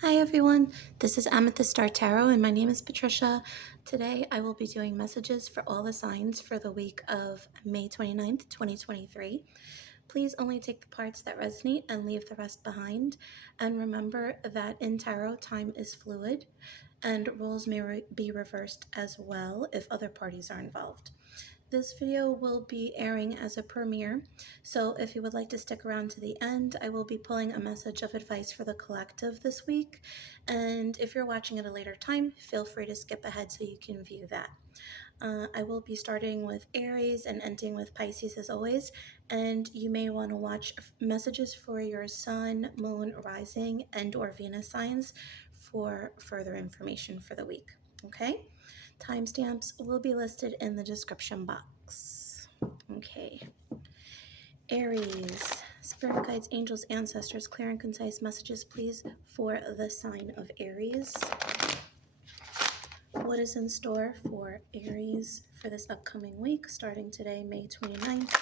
Hi everyone, this is Amethyst Star Tarot and my name is Patricia. Today I will be doing messages for all the signs for the week of May 29th, 2023. Please only take the parts that resonate and leave the rest behind. And remember that in tarot, time is fluid and roles may be reversed as well if other parties are involved. This video will be airing as a premiere, so if you would like to stick around to the end, I will be pulling a message of advice for the collective this week. And if you're watching at a later time, feel free to skip ahead so you can view that. I will be starting with Aries and ending with Pisces as always, and you may want to watch messages for your Sun, Moon, Rising, and or Venus signs for further information for the week. Okay? Timestamps will be listed in the description box. Okay. Aries, spirit guides, angels, ancestors, clear and concise messages, please, for the sign of Aries. What is in store for Aries for this upcoming week, starting today, May 29th,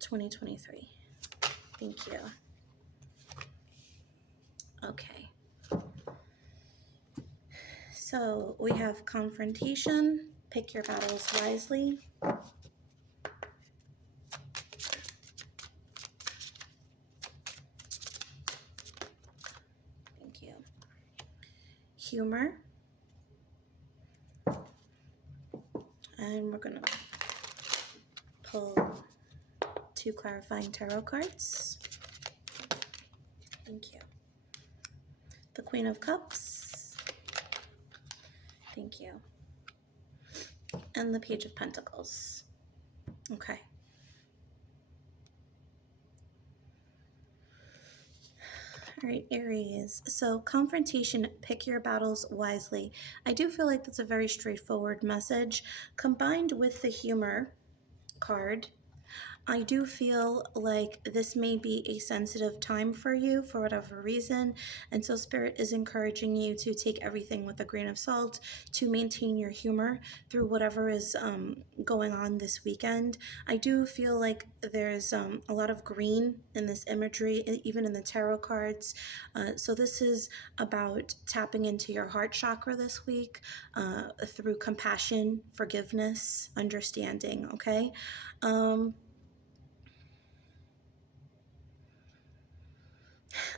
2023? Thank you. Okay. So we have confrontation, pick your battles wisely. Thank you. Humor. And we're going to pull two clarifying tarot cards. Thank you. The Queen of Cups. Thank you. And the Page of Pentacles. Okay. All right, Aries. So confrontation, pick your battles wisely. I do feel like that's a very straightforward message. Combined with the humor card, I do feel like this may be a sensitive time for you for whatever reason. And so Spirit is encouraging you to take everything with a grain of salt, to maintain your humor through whatever is going on this weekend. I do feel like there's a lot of green in this imagery, even in the tarot cards. So this is about tapping into your heart chakra this week through compassion, forgiveness, understanding, okay?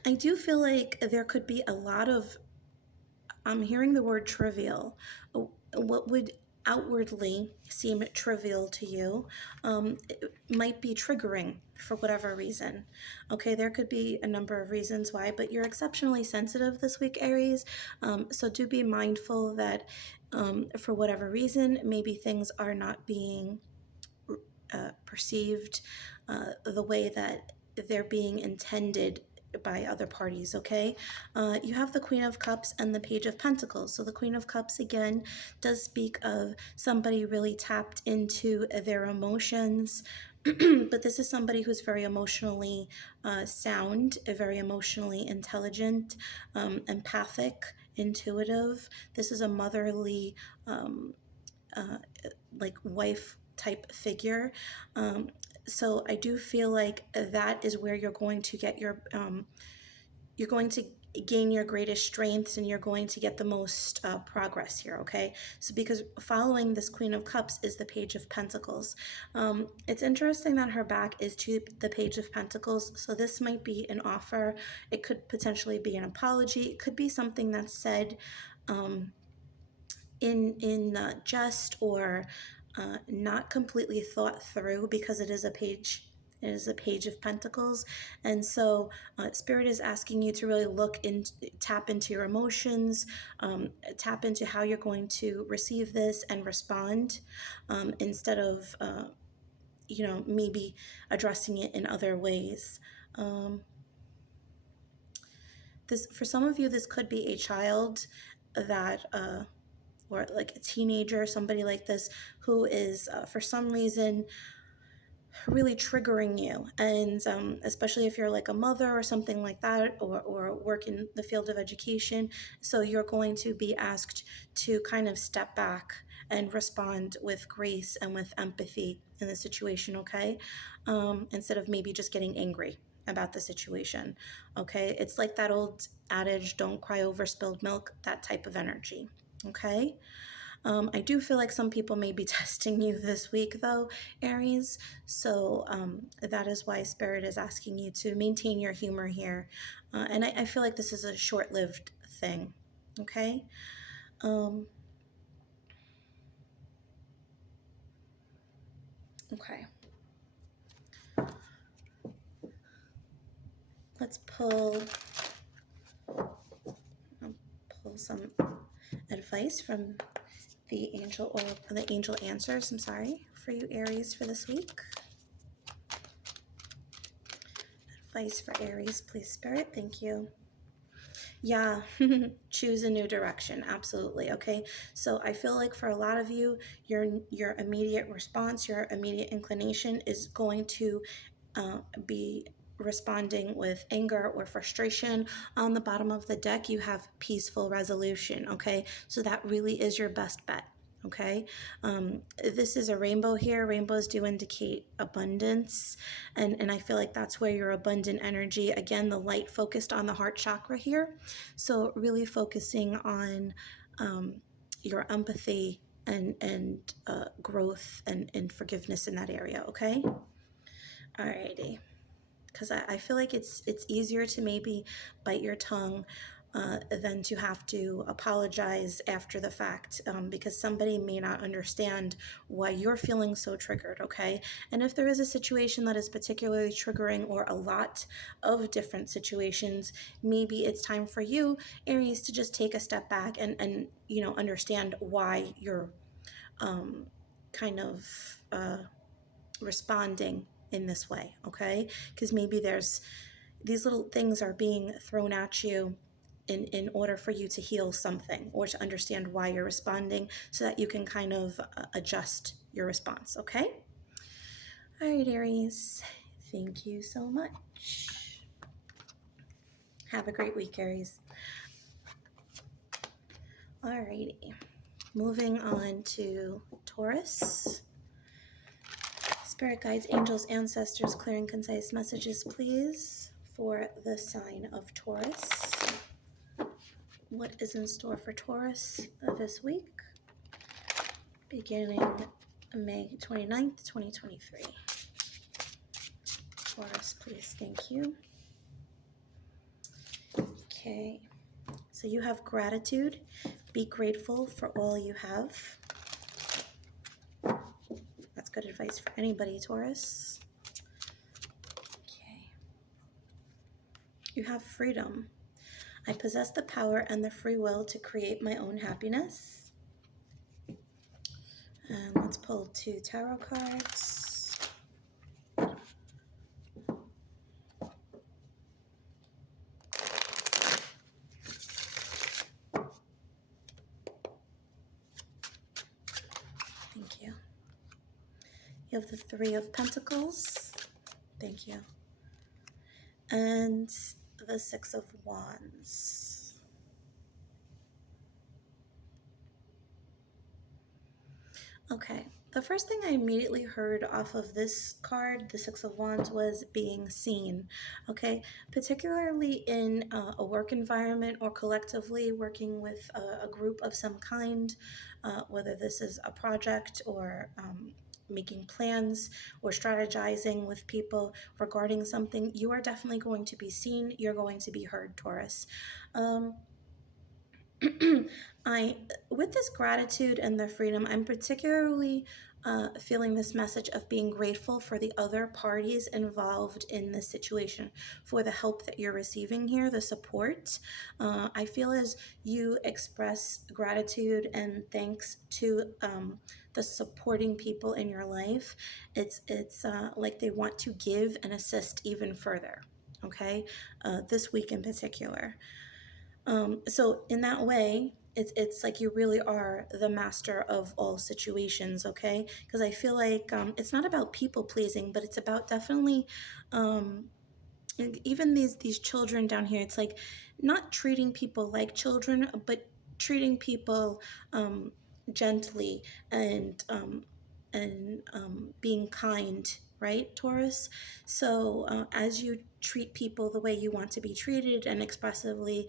I do feel like there could be a lot of, I'm hearing the word trivial. What would outwardly seem trivial to you it might be triggering for whatever reason. Okay, there could be a number of reasons why, but you're exceptionally sensitive this week, Aries. So do be mindful that for whatever reason, maybe things are not being perceived the way that they're being intended by other parties, okay? You have the Queen of Cups and the Page of Pentacles. So the Queen of Cups, again, does speak of somebody really tapped into their emotions, but this is somebody who's very emotionally sound, very emotionally intelligent, empathic, intuitive. This is a motherly, like wife type figure. So I do feel like that is where you're going to get your, you're going to gain your greatest strengths and you're going to get the most progress here, okay? So because following this Queen of Cups is the Page of Pentacles. It's interesting that her back is to the Page of Pentacles, so this might be an offer. It could potentially be an apology. It could be something that's said in jest or not completely thought through, because it is a page. It is a Page of Pentacles, and so Spirit is asking you to really look and tap into your emotions, tap into how you're going to receive this and respond, instead of maybe addressing it in other ways. This, for some of you, this could be a child that or like a teenager, somebody like this who is for some reason really triggering you. And especially if you're like a mother or something like that, or work in the field of education. So you're going to be asked to kind of step back and respond with grace and with empathy in the situation, okay? Instead of maybe just getting angry. about the situation, okay? It's like that old adage, don't cry over spilled milk, that type of energy, okay? I do feel like some people may be testing you this week, though, Aries. So that is why Spirit is asking you to maintain your humor here. And I feel like this is a short-lived thing, okay? Okay. Let's pull some advice from the angel, or the angel answers, I'm sorry, for you Aries for this week. Advice for Aries, please, Spirit. Thank you. Yeah, choose a new direction. Absolutely. Okay. So I feel like for a lot of you, your immediate response, your immediate inclination is going to be responding with anger or frustration. On the bottom of the deck, you have peaceful resolution. Okay. So that really is your best bet. Okay, this is a rainbow here. Rainbows do indicate abundance, and I feel like that's where your abundant energy, again, the light focused on the heart chakra here. So really focusing on your empathy and growth and forgiveness in that area. Okay, alrighty. Because I feel like it's easier to maybe bite your tongue than to have to apologize after the fact, because somebody may not understand why you're feeling so triggered, okay? And if there is a situation that is particularly triggering, or a lot of different situations, maybe it's time for you, Aries, to just take a step back and you know, understand why you're kind of responding in this way, okay? Because maybe there's these little things are being thrown at you in order for you to heal something, or to understand why you're responding, so that you can kind of adjust your response, okay? All right, Aries, thank you so much. Have a great week, Aries. All righty, moving on to Taurus. Spirit guides, angels, ancestors, clear and concise messages, please, for the sign of Taurus. What is in store for Taurus this week, beginning May 29th, 2023? Taurus, please, thank you. Okay, so you have gratitude. Be grateful for all you have. That's good advice for anybody, Taurus. Okay. You have freedom. I possess the power and the free will to create my own happiness. And let's pull 2 tarot cards. Thank you. You have the 3 of Pentacles. Thank you. And the 6 of Wands. Okay, the first thing I immediately heard off of this card, the 6 of Wands, was being seen. Okay, particularly in a work environment, or collectively working with a group of some kind, whether this is a project, or making plans, or strategizing with people regarding something. You are definitely going to be seen. You're going to be heard, Taurus. With this gratitude and the freedom, I'm particularly feeling this message of being grateful for the other parties involved in this situation, for the help that you're receiving here, the support. I feel as you express gratitude and thanks to the supporting people in your life, it's like they want to give and assist even further, okay? This week in particular. So in that way, it's like you really are the master of all situations, okay? Because I feel like it's not about people pleasing, but it's about definitely even these children down here. It's like not treating people like children, but treating people gently and being kind, right, Taurus? So as you treat people the way you want to be treated and expressively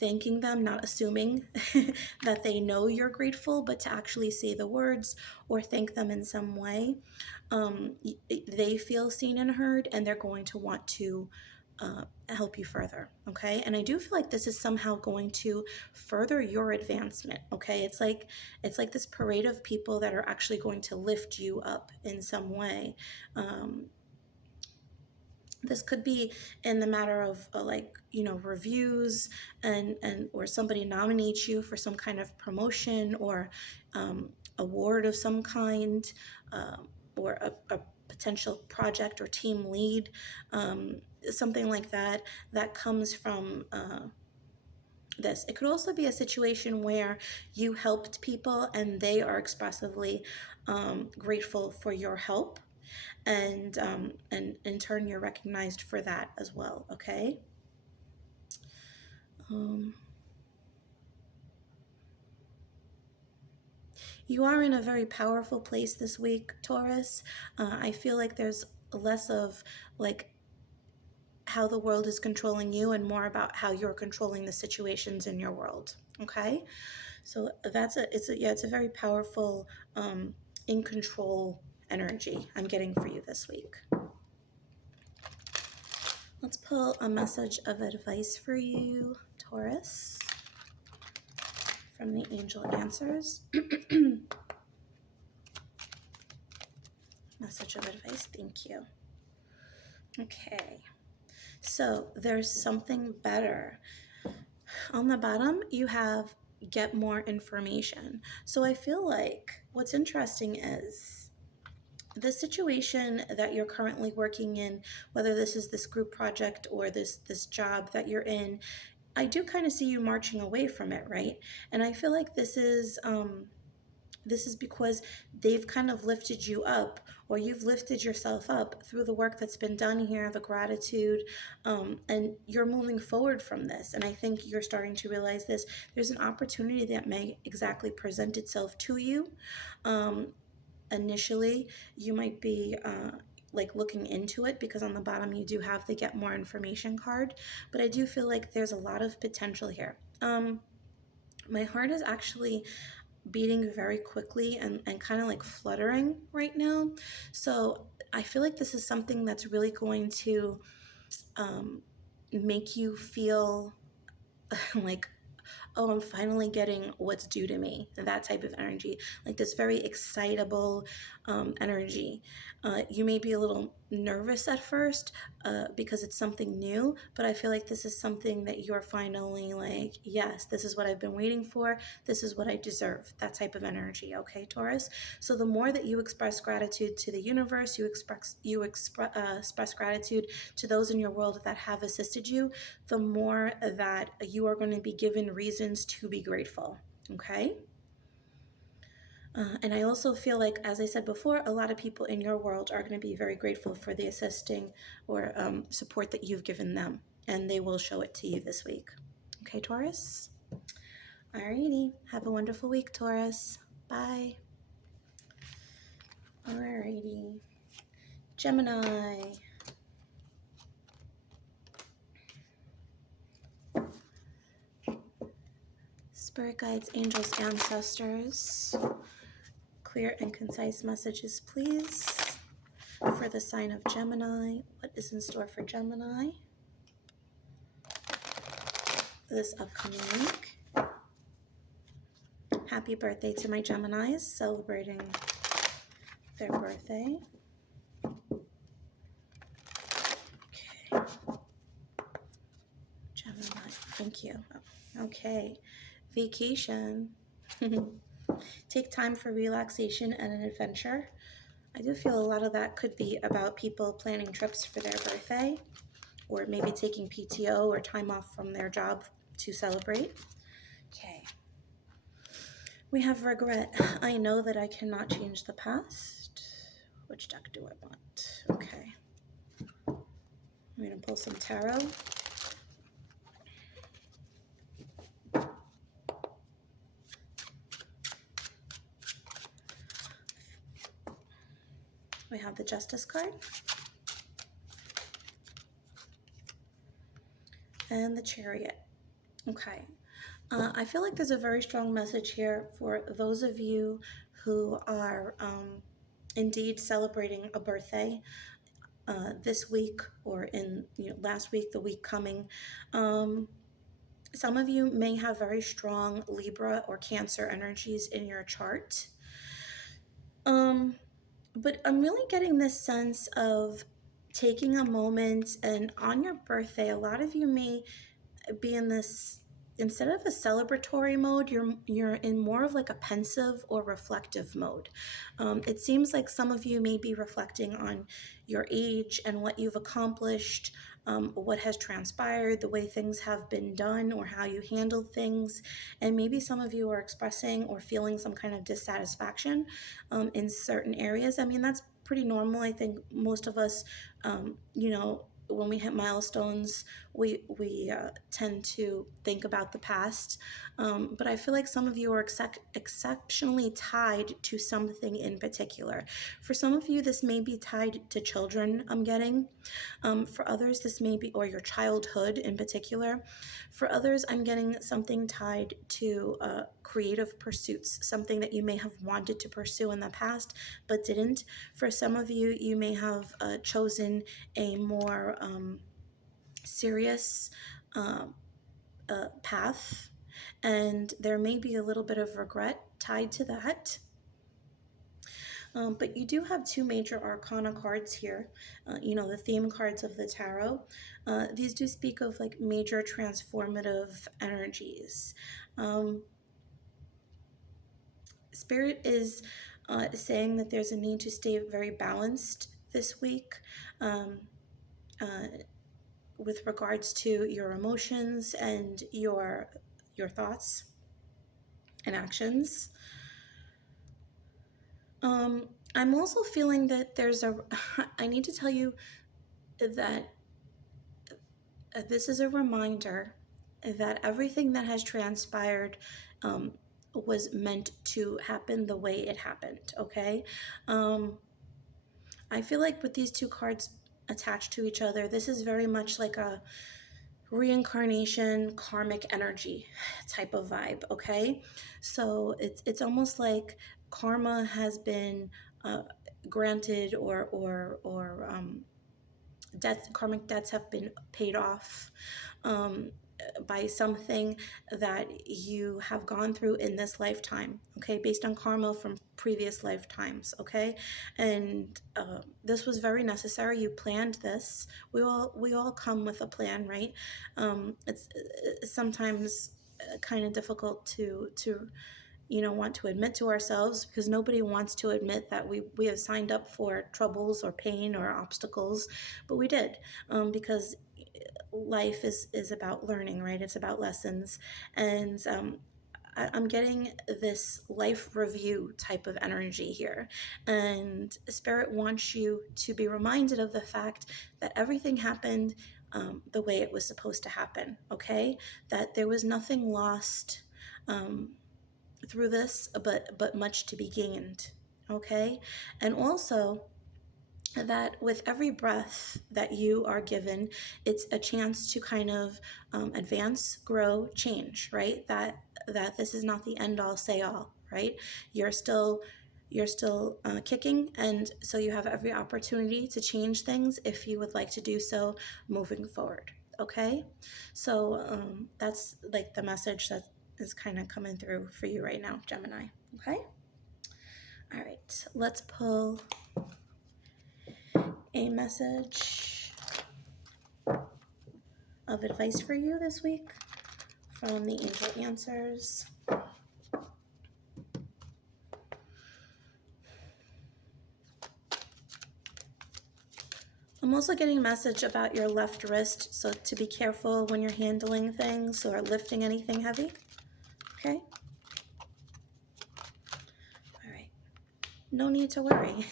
thanking them, not assuming that they know you're grateful, but to actually say the words or thank them in some way. They feel seen and heard, and they're going to want to help you further. Okay. And I do feel like this is somehow going to further your advancement. Okay. It's like this parade of people that are actually going to lift you up in some way. This could be in the matter of reviews and or somebody nominates you for some kind of promotion or award of some kind, or a potential project or team lead, something like that comes from this. It could also be a situation where you helped people and they are expressively grateful for your help, and in turn you're recognized for that as well. Okay. You are in a very powerful place this week, Taurus. I feel like there's less of like how the world is controlling you and more about how you're controlling the situations in your world. Okay. So it's a very powerful, in control energy I'm getting for you this week. Let's pull a message of advice for you, Taurus, from the angel answers. Message of advice. Thank you. Okay. So there's something better. On the bottom, you have get more information. So I feel like what's interesting is the situation that you're currently working in, whether this is this group project or this job that you're in, I do kind of see you marching away from it, right? And I feel like this is because they've kind of lifted you up, or you've lifted yourself up through the work that's been done here, the gratitude, and you're moving forward from this. And I think you're starting to realize this. There's an opportunity that may exactly present itself to you. Initially, you might be looking into it, because on the bottom you do have the get more information card, but I do feel like there's a lot of potential here. My heart is actually beating very quickly and kind of like fluttering right now. So I feel like this is something that's really going to make you feel like, oh, I'm finally getting what's due to me. That type of energy, like this very excitable energy. You may be a little nervous at first because it's something new, but I feel like this is something that you're finally like, yes, this is what I've been waiting for. This is what I deserve. That type of energy. Okay, Taurus. So the more that you express gratitude to the universe, you express gratitude to those in your world that have assisted you, the more that you are going to be given reasons to be grateful. Okay. And I also feel like, as I said before, a lot of people in your world are going to be very grateful for the assisting or support that you've given them, and they will show it to you this week. Okay, Taurus? Alrighty. Have a wonderful week, Taurus. Bye. Alrighty. Gemini. Spirit guides, angels, ancestors. Clear and concise messages, please, for the sign of Gemini. What is in store for Gemini this upcoming week? Happy birthday to my Geminis celebrating their birthday. Okay. Gemini, thank you. Okay. Vacation. Take time for relaxation and an adventure. I do feel a lot of that could be about people planning trips for their birthday, or maybe taking PTO or time off from their job to celebrate. Okay. We have regret. I know that I cannot change the past. Which deck do I want? Okay. I'm going to pull some tarot. We have the Justice card. and the Chariot. Okay. I feel like there's a very strong message here for those of you who are indeed celebrating a birthday this week, or in last week, the week coming. Some of you may have very strong Libra or Cancer energies in your chart. But I'm really getting this sense of taking a moment, and on your birthday, a lot of you may be in this, instead of a celebratory mode, you're in more of like a pensive or reflective mode. It seems like some of you may be reflecting on your age and what you've accomplished, what has transpired, the way things have been done, or how you handled things. And maybe some of you are expressing or feeling some kind of dissatisfaction in certain areas. I mean, that's pretty normal. I think most of us, when we hit milestones, we tend to think about the past. But I feel like some of you are exceptionally tied to something in particular. For some of you, this may be tied to children, I'm getting. For others, this may be, or your childhood in particular. For others, I'm getting something tied to creative pursuits, something that you may have wanted to pursue in the past but didn't. For some of you, you may have chosen a more serious path, and there may be a little bit of regret tied to that. But you do have two major arcana cards here, the theme cards of the tarot. These do speak of like major transformative energies. Spirit is saying that there's a need to stay very balanced this week with regards to your emotions and your thoughts and actions. I'm also feeling that I need to tell you that this is a reminder that everything that has transpired was meant to happen the way it happened, okay? I feel like with these two cards attached to each other, this is very much like a reincarnation, karmic energy type of vibe, okay? So it's almost like karma has been granted, or karmic debts have been paid off by something that you have gone through in this lifetime, okay, based on karma from previous lifetimes, okay? And this was very necessary. You planned this. We all come with a plan, right? It's sometimes kind of difficult to want to admit to ourselves, because nobody wants to admit that we have signed up for troubles or pain or obstacles, but we did, because life is about learning, right? It's about lessons. And I'm getting this life review type of energy here, and Spirit wants you to be reminded of the fact that everything happened the way it was supposed to happen, okay? That there was nothing lost through this, but much to be gained, okay? And also that with every breath that you are given, it's a chance to kind of advance, grow, change, right? That this is not the end all say all, right? You're still kicking, and so you have every opportunity to change things if you would like to do so moving forward, okay? So that's like the message that is kind of coming through for you right now, Gemini, okay? All right, let's pull a message of advice for you this week from the Angel Answers. I'm also getting a message about your left wrist, so to be careful when you're handling things or lifting anything heavy, okay? All right, no need to worry.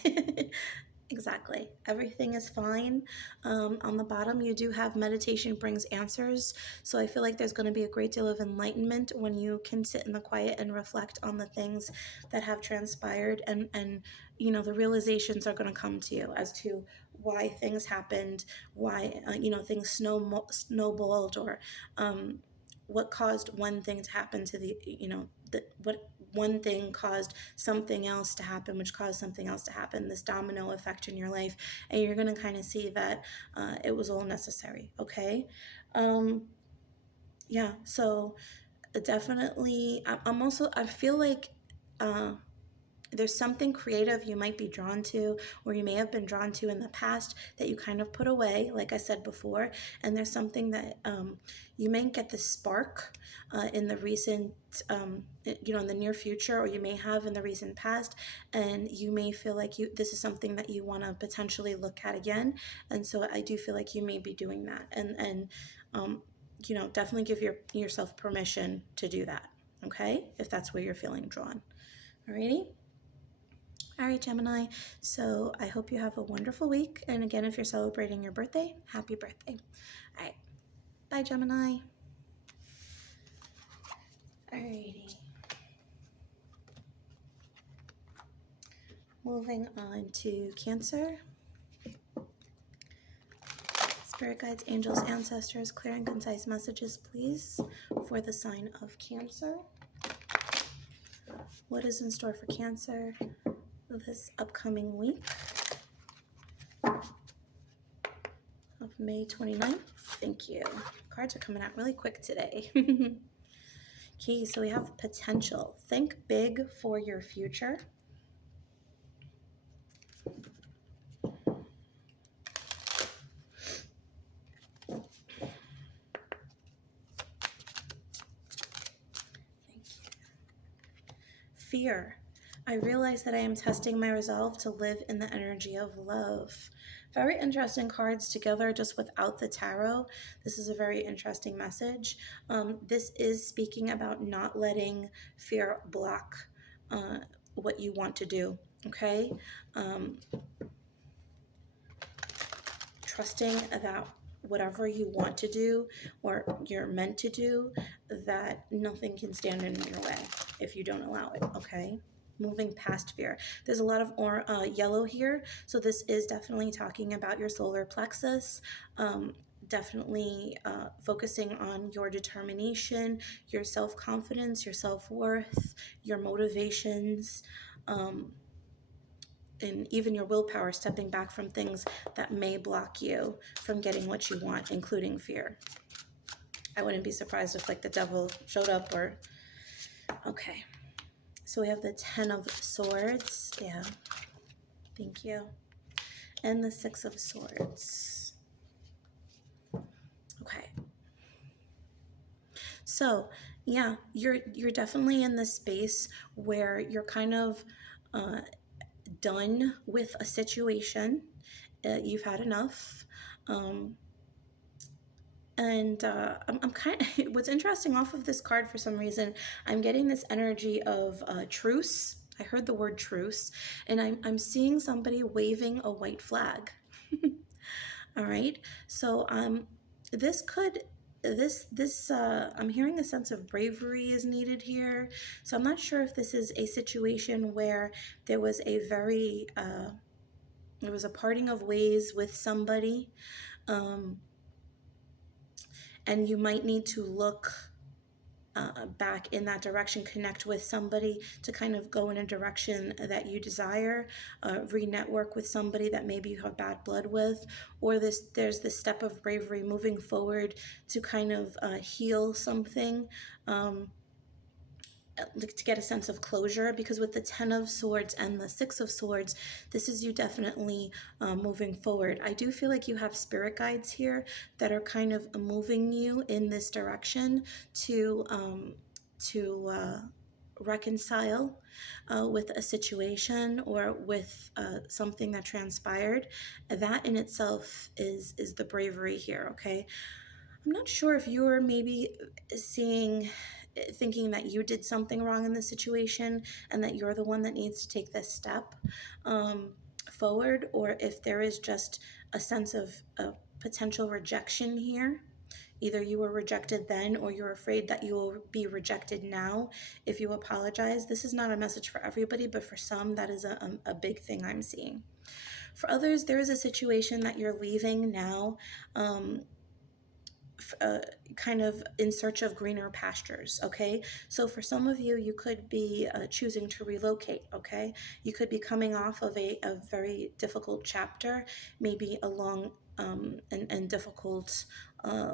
Exactly. Everything is fine. On the bottom, you do have meditation brings answers. So I feel like there's going to be a great deal of enlightenment when you can sit in the quiet and reflect on the things that have transpired. And the realizations are going to come to you as to why things happened, why things snowballed, or what caused one thing to happen to what one thing caused something else to happen, which caused something else to happen, this domino effect in your life. And you're going to kind of see that it was all necessary. Okay. Yeah. So definitely, I feel like there's something creative you might be drawn to, or you may have been drawn to in the past that you kind of put away, like I said before. And there's something that you may get the spark in the recent, in the near future, or you may have in the recent past, and you may feel like this is something that you want to potentially look at again. And so I do feel like you may be doing that, and definitely give yourself permission to do that. Okay, if that's where you're feeling drawn. Alrighty. All right, Gemini. So I hope you have a wonderful week. And again, if you're celebrating your birthday, happy birthday. All right. Bye, Gemini. Alrighty. Moving on to Cancer. Spirit guides, angels, ancestors, clear and concise messages, please, for the sign of Cancer. What is in store for Cancer this upcoming week of May 29th? Thank you. Cards are coming out really quick today. Okay, so we have potential. Think big for your future. Fear. I realize that I am testing my resolve to live in the energy of love. Very interesting cards together just without the tarot. This is a very interesting message. This is speaking about not letting fear block what you want to do, okay? Trusting that whatever you want to do or you're meant to do, that nothing can stand in your way if you don't allow it, okay? Moving past fear. There's a lot of yellow here, so this is definitely talking about your solar plexus. Definitely focusing on your determination, your self-confidence, your self-worth, your motivations, and even your willpower, stepping back from things that may block you from getting what you want, including fear. I wouldn't be surprised if like the devil showed up or... Okay. So we have the 10 of Swords. Yeah. Thank you. And the 6 of Swords. Okay. So, yeah, you're definitely in this space where you're kind of done with a situation. You've had enough. And I'm kind of, what's interesting off of this card for some reason, I'm getting this energy of truce. I heard the word truce, and I'm seeing somebody waving a white flag. All right. So this could, I'm hearing a sense of bravery is needed here. So I'm not sure if this is a situation where there was a there was a parting of ways with somebody. And you might need to look back in that direction, connect with somebody to kind of go in a direction that you desire, re-network with somebody that maybe you have bad blood with, or there's this step of bravery moving forward to kind of heal something, to get a sense of closure, because with the 10 of Swords and the 6 of Swords, this is you definitely moving forward. I do feel like you have spirit guides here that are kind of moving you in this direction to reconcile with a situation or with something that transpired. That in itself is the bravery here, okay? I'm not sure if you're maybe thinking that you did something wrong in the situation and that you're the one that needs to take this step forward, or if there is just a sense of potential rejection here. Either you were rejected then, or you're afraid that you will be rejected now if you apologize. This is not a message for everybody, but for some, that is a big thing I'm seeing. For others, there is a situation that you're leaving now, kind of in search of greener pastures, okay? So for some of you, you could be choosing to relocate, okay? You could be coming off of a very difficult chapter, maybe a long and difficult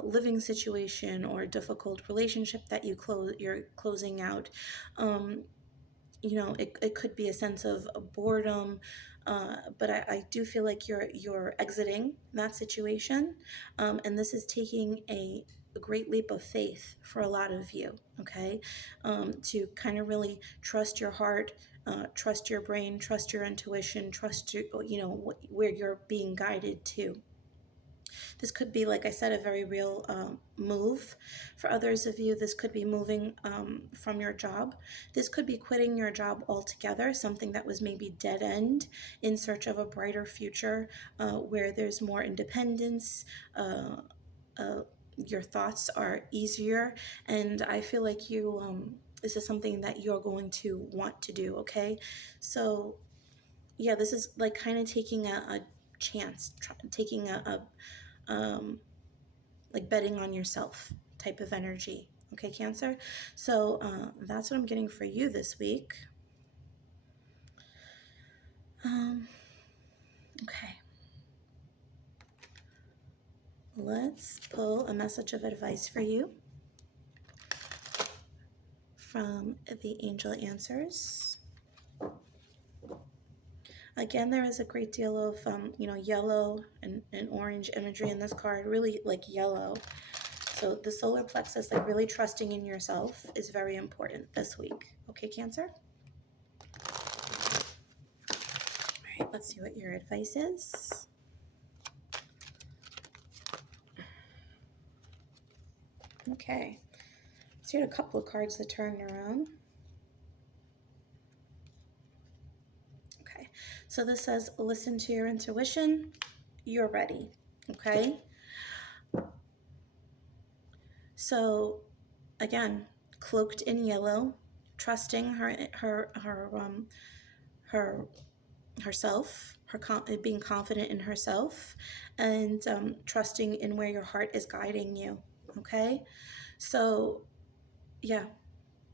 living situation or difficult relationship that you're closing out. You know, it could be a sense of boredom, but I do feel like you're exiting that situation, and this is taking a great leap of faith for a lot of you, okay? To kind of really trust your heart, trust your brain, trust your intuition, trust your, you know, where you're being guided to. This could be, like I said, a very real move. For others of you, this could be moving from your job. This could be quitting your job altogether, something that was maybe dead end, in search of a brighter future where there's more independence. Your thoughts are easier, and I feel like this is something that you're going to want to do, okay? So yeah, this is like kind of taking a chance, taking a like betting on yourself type of energy. Okay, Cancer? So that's what I'm getting for you this week. Okay. Let's pull a message of advice for you from the Angel Answers. Again, there is a great deal of, you know, yellow and orange imagery in this card, really like yellow. So the solar plexus, like really trusting in yourself, is very important this week. Okay, Cancer? All right, let's see what your advice is. Okay, so you had a couple of cards that turned around. Okay, so this says, listen to your intuition, you're ready, okay? So again, cloaked in yellow, trusting herself, being confident in herself, and trusting in where your heart is guiding you, okay? So yeah,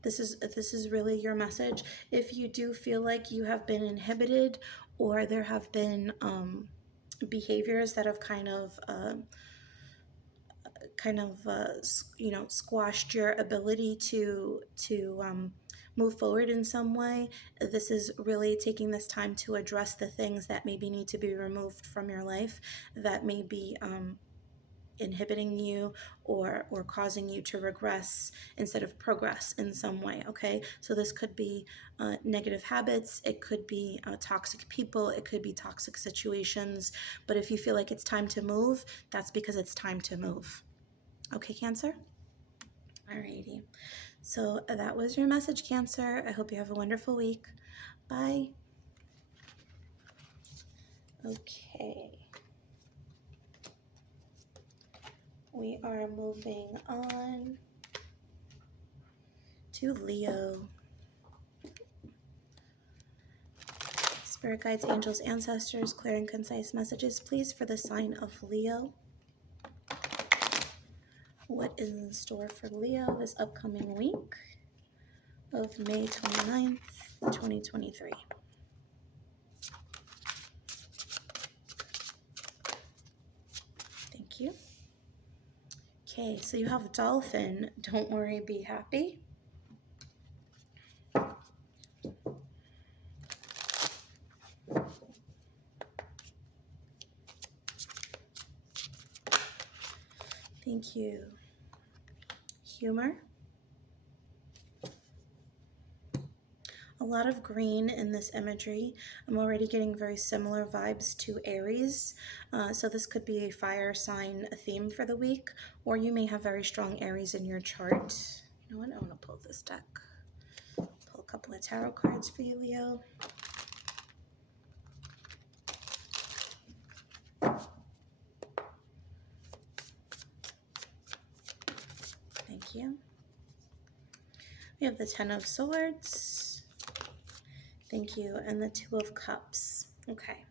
this is really your message. If you do feel like you have been inhibited, or there have been behaviors that have kind of you know, squashed your ability to move forward in some way, this is really taking this time to address the things that maybe need to be removed from your life, that may be inhibiting you or causing you to regress instead of progress in some way, okay? So this could be negative habits, it could be toxic people, it could be toxic situations, but if you feel like it's time to move, that's because it's time to move. Okay, Cancer? Alrighty. So that was your message, Cancer. I hope you have a wonderful week. Bye. Okay. We are moving on to Leo. Spirit guides, angels, ancestors, clear and concise messages, please, for the sign of Leo. What is in store for Leo this upcoming week of May 29th, 2023? Thank you. Okay, so you have Dolphin. Don't worry, be happy. Thank you. Humor. A lot of green in this imagery. I'm already getting very similar vibes to Aries. So this could be a fire sign theme for the week, or you may have very strong Aries in your chart. You know what? I want to pull this deck. Pull a couple of tarot cards for you, Leo. Thank you. We have the Ten of Swords. Thank you. And the Two of Cups. Okay.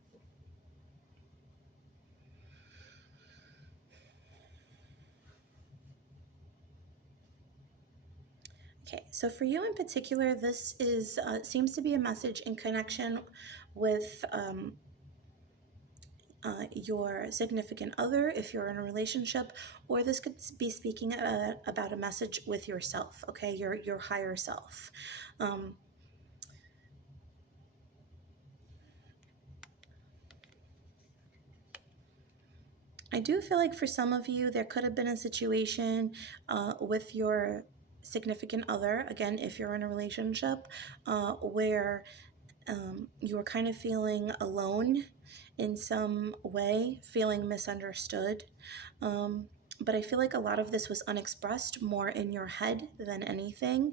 Okay, so for you in particular, this is seems to be a message in connection with your significant other, if you're in a relationship, or this could be speaking about a message with yourself, okay, your higher self. I do feel like for some of you, there could have been a situation with your significant other, again, if you're in a relationship, where you were kind of feeling alone in some way, feeling misunderstood. But I feel like a lot of this was unexpressed, more in your head than anything,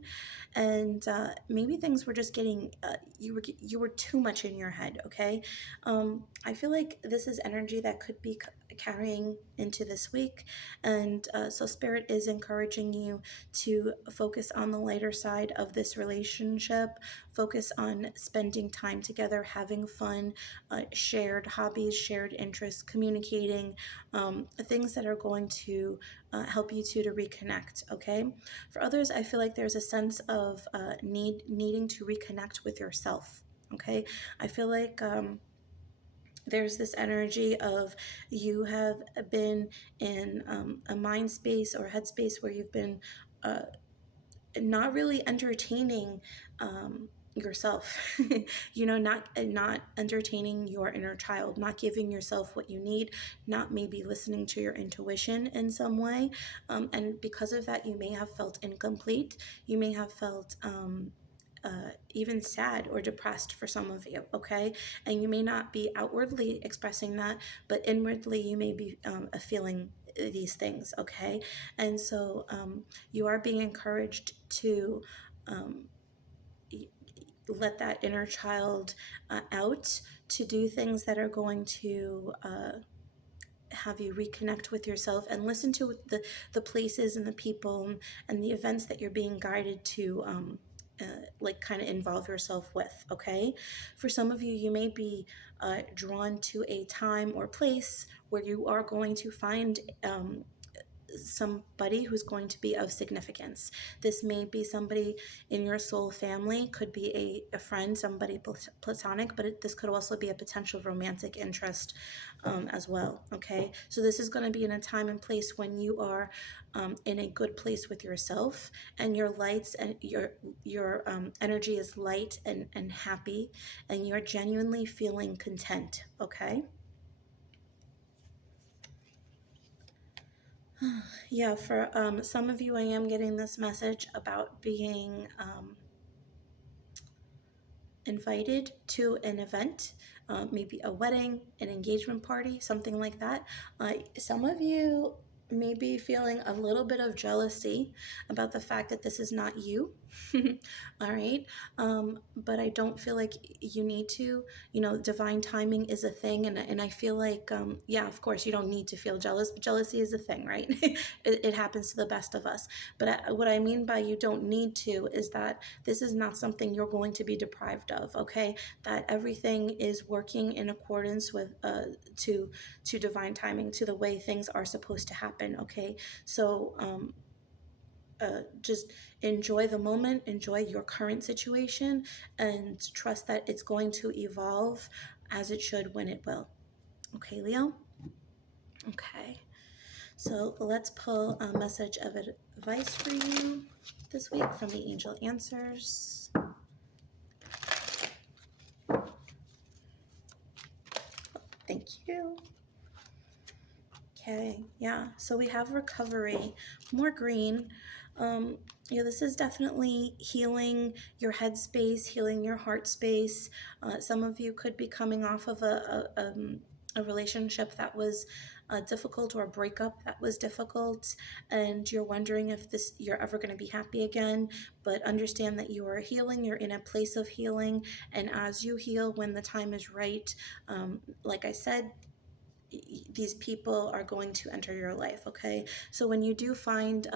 and maybe things were just getting you were too much in your head. Okay, I feel like this is energy that could be carrying into this week, and so Spirit is encouraging you to focus on the lighter side of this relationship. Focus on spending time together, having fun, shared hobbies, shared interests, communicating, things that are going to help you two to reconnect. Okay. For others, I feel like there's a sense of needing to reconnect with yourself. Okay. I feel like there's this energy of you have been in a mind space or headspace where you've been not really entertaining yourself. Not entertaining your inner child, not giving yourself what you need, not maybe listening to your intuition in some way, and because of that, you may have felt incomplete. You may have felt even sad or depressed for some of you, okay? And you may not be outwardly expressing that, but inwardly you may be feeling these things, okay? And so you are being encouraged to let that inner child out, to do things that are going to have you reconnect with yourself and listen to the places and the people and the events that you're being guided to like kind of involve yourself with. Okay, for some of you, you may be drawn to a time or place where you are going to find somebody who's going to be of significance. This may be somebody in your soul family, could be a friend, somebody platonic, but this could also be a potential romantic interest as well. Okay, so this is going to be in a time and place when you are in a good place with yourself, and your lights and your energy is light and happy, and you're genuinely feeling content. Okay. Yeah, for some of you, I am getting this message about being invited to an event, maybe a wedding, an engagement party, something like that. Some of you may be feeling a little bit of jealousy about the fact that this is not you. All right. But I don't feel like you need to. Divine timing is a thing. And I feel like, yeah, of course, you don't need to feel jealous, but jealousy is a thing, right? It happens to the best of us. But what I mean by you don't need to is that this is not something you're going to be deprived of, okay? That everything is working in accordance with to divine timing, to the way things are supposed to happen, okay? So just enjoy the moment, enjoy your current situation, and trust that it's going to evolve as it should when it will. Okay, Leo? Okay. So let's pull a message of advice for you this week from the Angel Answers. Thank you. Okay, yeah, so we have recovery, more green. This is definitely healing your head space, healing your heart space. Some of you could be coming off of a relationship that was difficult, or a breakup that was difficult, and you're wondering if you're ever going to be happy again. But understand that you are healing, you're in a place of healing, and as you heal, when the time is right, like I said, these people are going to enter your life. Okay, so when you do find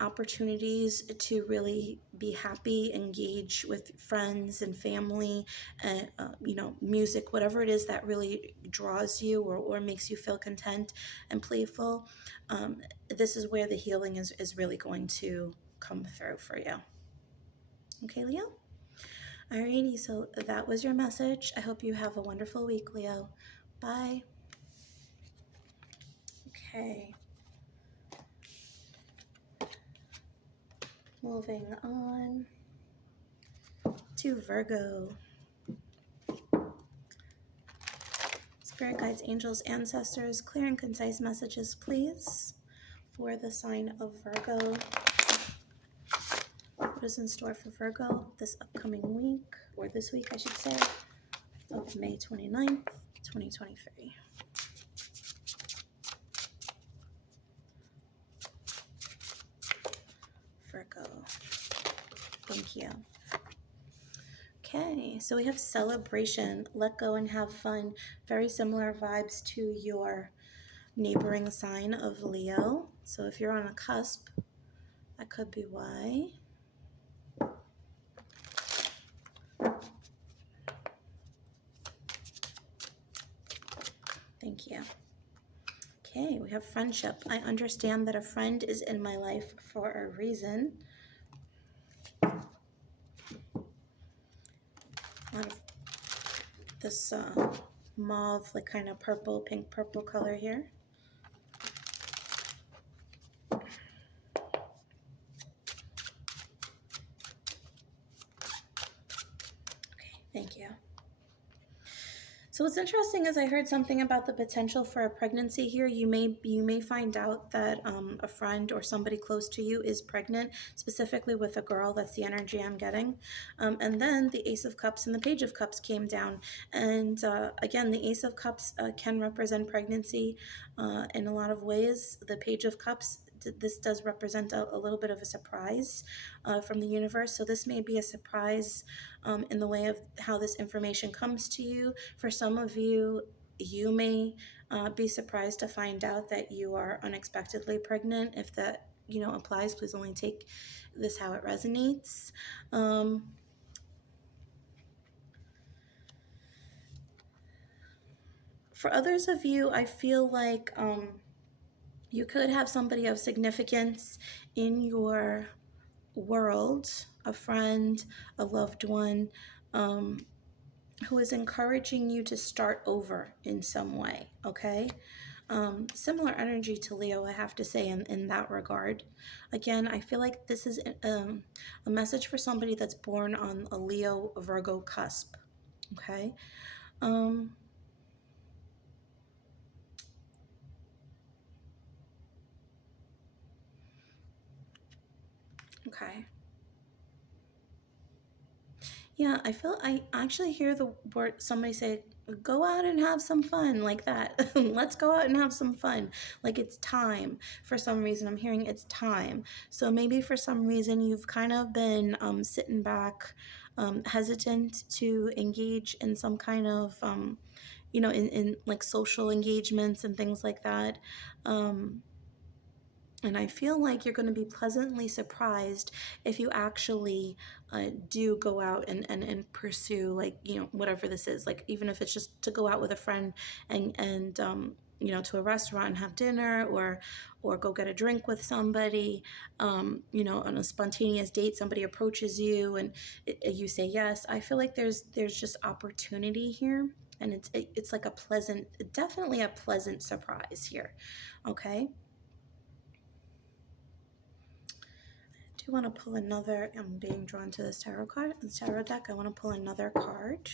opportunities to really be happy, engage with friends and family, and music, whatever it is that really draws you or makes you feel content and playful. This is where the healing is really going to come through for you. Okay, Leo? Alrighty, so that was your message. I hope you have a wonderful week, Leo. Bye. Okay. Moving on to Virgo. Spirit guides, angels, ancestors, clear and concise messages, please, for the sign of Virgo. What is in store for Virgo this upcoming week, or this week, I should say, of May 29th, 2023. Virgo. Thank you. Okay, so we have celebration, let go and have fun. Very similar vibes to your neighboring sign of Leo. So if you're on a cusp, that could be why. Thank you. Okay, we have friendship. I understand that a friend is in my life for a reason. A lot of this mauve, like kind of purple, pink purple color here. Okay, thank you. So what's interesting is I heard something about the potential for a pregnancy here. You may find out that a friend or somebody close to you is pregnant, specifically with a girl. That's the energy I'm getting. And then the Ace of Cups and the Page of Cups came down. And again, the Ace of Cups can represent pregnancy in a lot of ways. The Page of Cups, this does represent a little bit of a surprise from the universe. So this may be a surprise in the way of how this information comes to you. For some of you, you may be surprised to find out that you are unexpectedly pregnant. If that applies, please only take this how it resonates. For others of you, I feel like you could have somebody of significance in your world, a friend, a loved one, who is encouraging you to start over in some way, okay? Similar energy to Leo, I have to say, in that regard. Again, I feel like this is a message for somebody that's born on a Leo-Virgo cusp, okay? Okay. Yeah, I actually hear the word somebody say, go out and have some fun, like that. Let's go out and have some fun. Like it's time. For some reason, I'm hearing it's time. So maybe for some reason you've kind of been sitting back, hesitant to engage in some kind of, in like social engagements and things like that. And I feel like you're going to be pleasantly surprised if you actually do go out and pursue, like, whatever this is. Like, even if it's just to go out with a friend and to a restaurant and have dinner, or go get a drink with somebody, on a spontaneous date, somebody approaches you and you say yes. I feel like there's just opportunity here. And it's like definitely a pleasant surprise here. Okay. I do want to pull another. I'm being drawn to this tarot deck. I want to pull another card.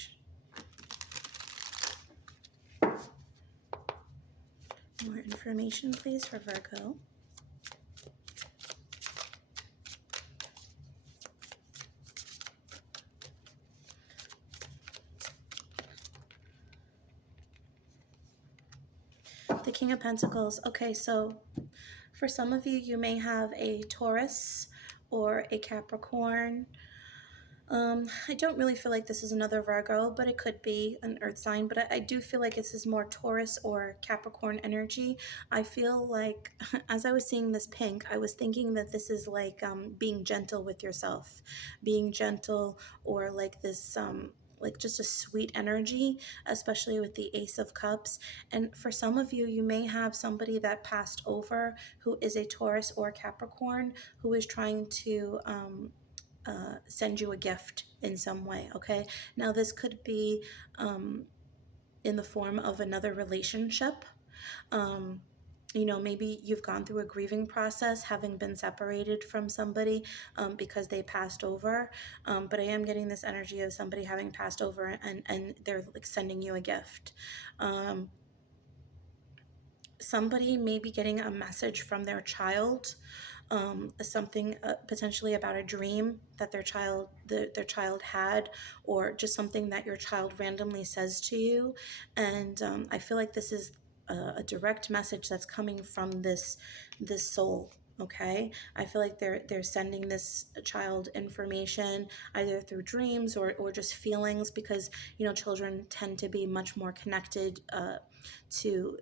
More information, please, for Virgo. The King of Pentacles. Okay, so for some of you, you may have a Taurus or a Capricorn I don't really feel like this is another Virgo, but it could be an earth sign. But I do feel like this is more Taurus or Capricorn energy. I feel like, as I was seeing this pink, I was thinking that this is like being gentle with yourself, being gentle, or like this, like just a sweet energy, especially with the Ace of Cups. And for some of you, you may have somebody that passed over who is a Taurus or Capricorn who is trying to send you a gift in some way. Okay, now this could be in the form of another relationship. Maybe you've gone through a grieving process, having been separated from somebody because they passed over. But I am getting this energy of somebody having passed over, and they're like sending you a gift. Somebody may be getting a message from their child, something potentially about a dream that their child had, or just something that your child randomly says to you. And I feel like this is a direct message that's coming from this soul. Okay, I feel like they're sending this child information either through dreams or just feelings, because children tend to be much more connected to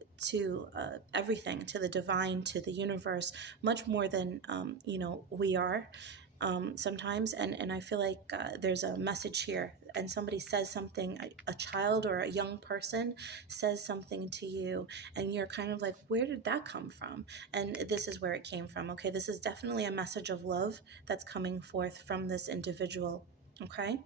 everything, to the divine, to the universe, much more than we are sometimes. And I feel like there's a message here, and somebody says something, a child or a young person says something to you, and you're kind of like, where did that come from? And this is where it came from. Okay, this is definitely a message of love that's coming forth from this individual. Okay.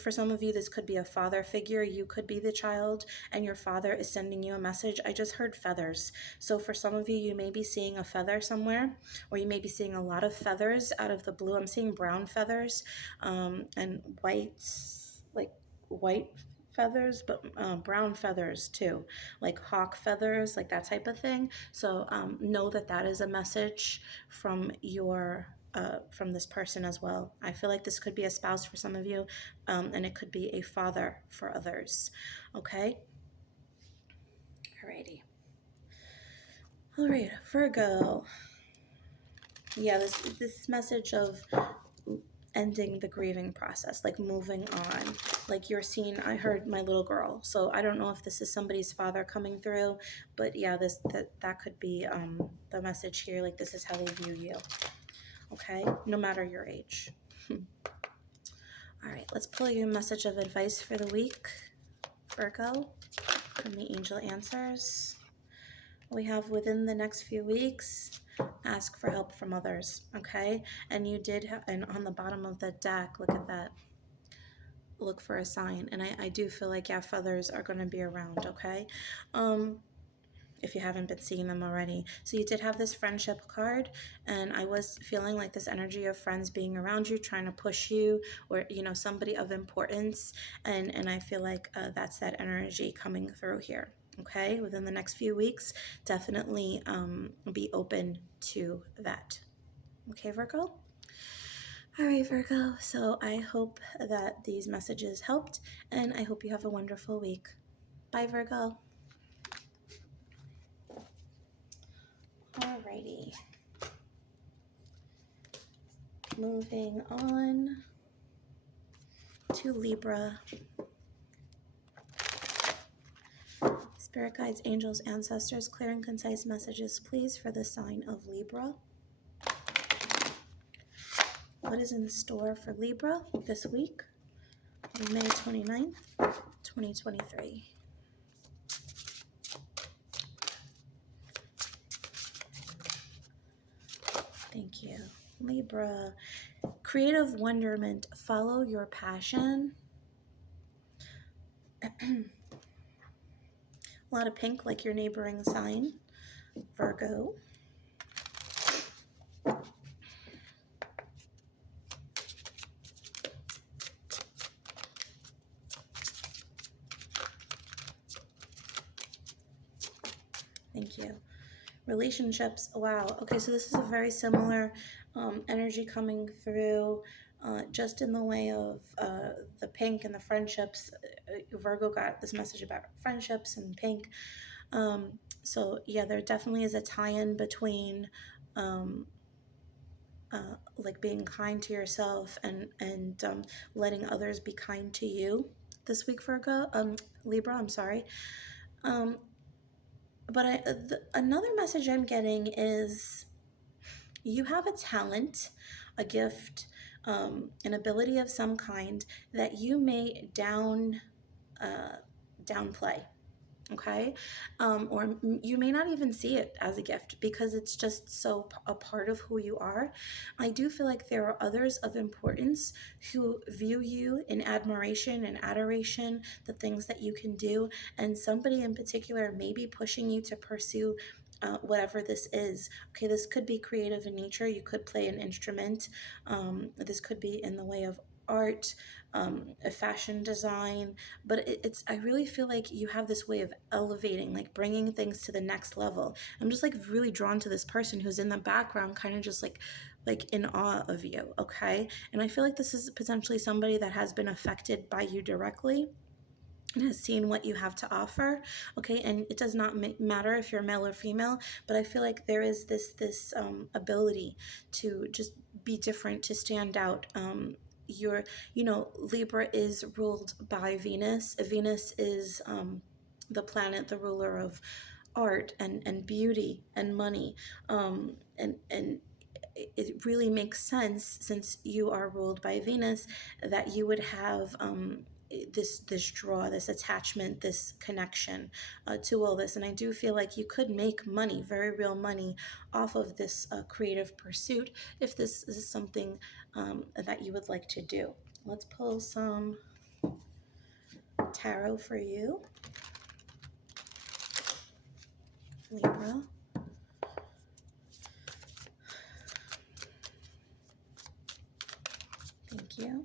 For some of you, this could be a father figure. You could be the child, and your father is sending you a message. I just heard feathers. So for some of you, you may be seeing a feather somewhere, or you may be seeing a lot of feathers out of the blue. I'm seeing brown feathers and white feathers, but brown feathers too, like hawk feathers, like that type of thing. So know that is a message from from this person as well. I feel like this could be a spouse for some of you, and it could be a father for others. Okay. Alrighty. All right, Virgo. Yeah, this message of ending the grieving process, like moving on, like you're seeing, I heard my little girl. So I don't know if this is somebody's father coming through, but yeah, that could be the message here. Like, this is how they view you. Okay, no matter your age. All right, let's pull you a message of advice for the week, Virgo, from the angel answers. We have, within the next few weeks, ask for help from others. Okay, and you did, and on the bottom of the deck, look at that. Look for a sign, and I do feel like, yeah, feathers are going to be around. Okay, if you haven't been seeing them already. So you did have this friendship card, and I was feeling like this energy of friends being around you, trying to push you, or somebody of importance, and I feel like that's that energy coming through here. Okay, within the next few weeks, definitely be open to that. Okay, Virgo. All right, Virgo, so I hope that these messages helped, and I hope you have a wonderful week. Bye, Virgo. Alrighty. Moving on to Libra. Spirit guides, angels, ancestors, clear and concise messages, please, for the sign of Libra. What is in store for Libra this week, May 29th, 2023? Thank you. Libra, creative wonderment, follow your passion. A lot of pink, like your neighboring sign, Virgo. Thank you. Relationships, wow. Okay, so this is a very similar energy coming through, just in the way of the pink and the friendships. Virgo got this message about friendships and pink. So yeah, there definitely is a tie-in between like being kind to yourself and letting others be kind to you this week, Virgo, Libra, I'm sorry. But another message I'm getting is you have a talent, a gift, an ability of some kind that you may downplay. Okay, or you may not even see it as a gift because it's just so a part of who you are. I do feel like there are others of importance who view you in admiration and adoration, the things that you can do, and somebody in particular may be pushing you to pursue whatever this is. Okay, this could be creative in nature. You could play an instrument. This could be in the way of art, a fashion design, but I really feel like you have this way of elevating, like bringing things to the next level. I'm just like really drawn to this person who's in the background, kind of just like in awe of you. Okay, and I feel like this is potentially somebody that has been affected by you directly and has seen what you have to offer. Okay, and it does not matter if you're male or female, but I feel like there is this ability to just be different, to stand out. Libra is ruled by Venus. Venus is the planet, the ruler of art and beauty and money, and it really makes sense, since you are ruled by Venus, that you would have this draw, this attachment, this connection to all this. And I do feel like you could make money, very real money, off of this creative pursuit, if this is something that you would like to do. Let's pull some tarot for you, Libra. Thank you.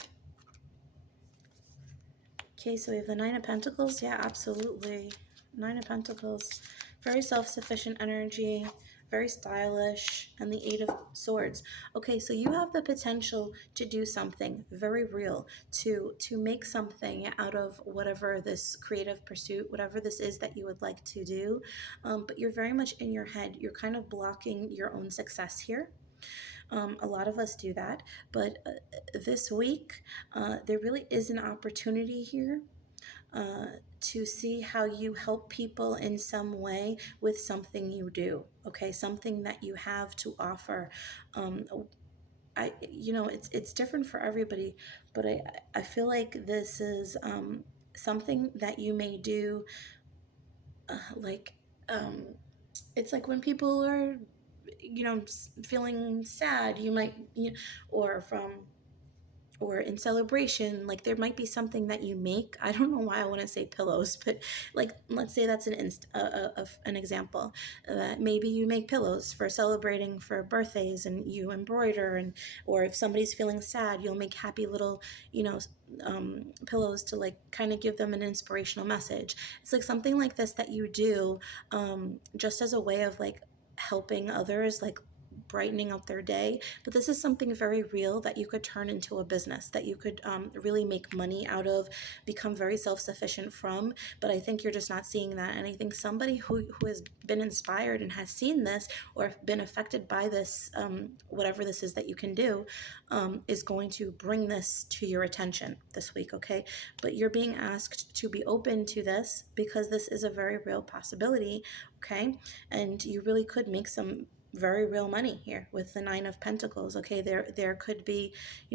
Okay, so we have the Nine of Pentacles. Yeah, absolutely. Nine of Pentacles. Very self-sufficient energy, very stylish, and the Eight of Swords. Okay, so you have the potential to do something very real, to make something out of whatever this creative pursuit, whatever this is that you would like to do. But you're very much in your head. You're kind of blocking your own success here. A lot of us do that, but this week there really is an opportunity here to see how you help people in some way with something you do. Okay, something that you have to offer. It's different for everybody, but I feel like this is something that you may do. It's like when people are feeling sad, you might, or in celebration, like there might be something that you make. I don't know why I want to say pillows, but like, let's say that's an example, that maybe you make pillows for celebrating for birthdays, and you embroider, or if somebody's feeling sad, you'll make happy little, pillows to like kind of give them an inspirational message. It's like something like this that you do just as a way of like helping others, like brightening up their day. But this is something very real that you could turn into a business, that you could really make money out of, become very self-sufficient from. But I think you're just not seeing that. And I think somebody who has been inspired and has seen this, or been affected by this, whatever this is that you can do, is going to bring this to your attention this week. Okay, but you're being asked to be open to this, because this is a very real possibility. Okay, and you really could make some very real money here with the Nine of Pentacles. Okay, there could be,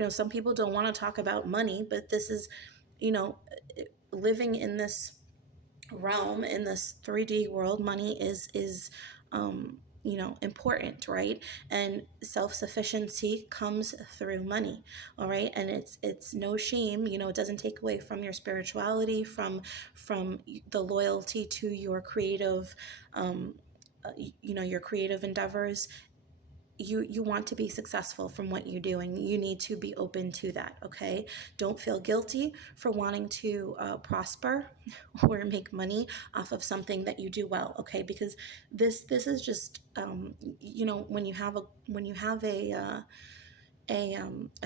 some people don't want to talk about money, but this is, living in this realm, in this 3D world, money is important, right? And self-sufficiency comes through money. All right, and it's no shame, it doesn't take away from your spirituality, from the loyalty to your creative your creative endeavors. You want to be successful from what you're doing. You need to be open to that. Okay, don't feel guilty for wanting to prosper or make money off of something that you do well. Okay, because this is just when you have a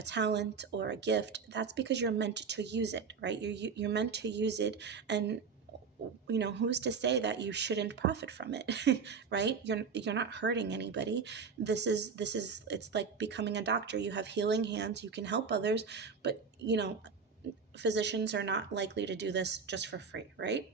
talent or a gift, that's because you're meant to use it, right? You're meant to use it, and you know, who's to say that you shouldn't profit from it? Right? You're not hurting anybody. This is it's like becoming a doctor. You have healing hands, you can help others, but you know, physicians are not likely to do this just for free, right?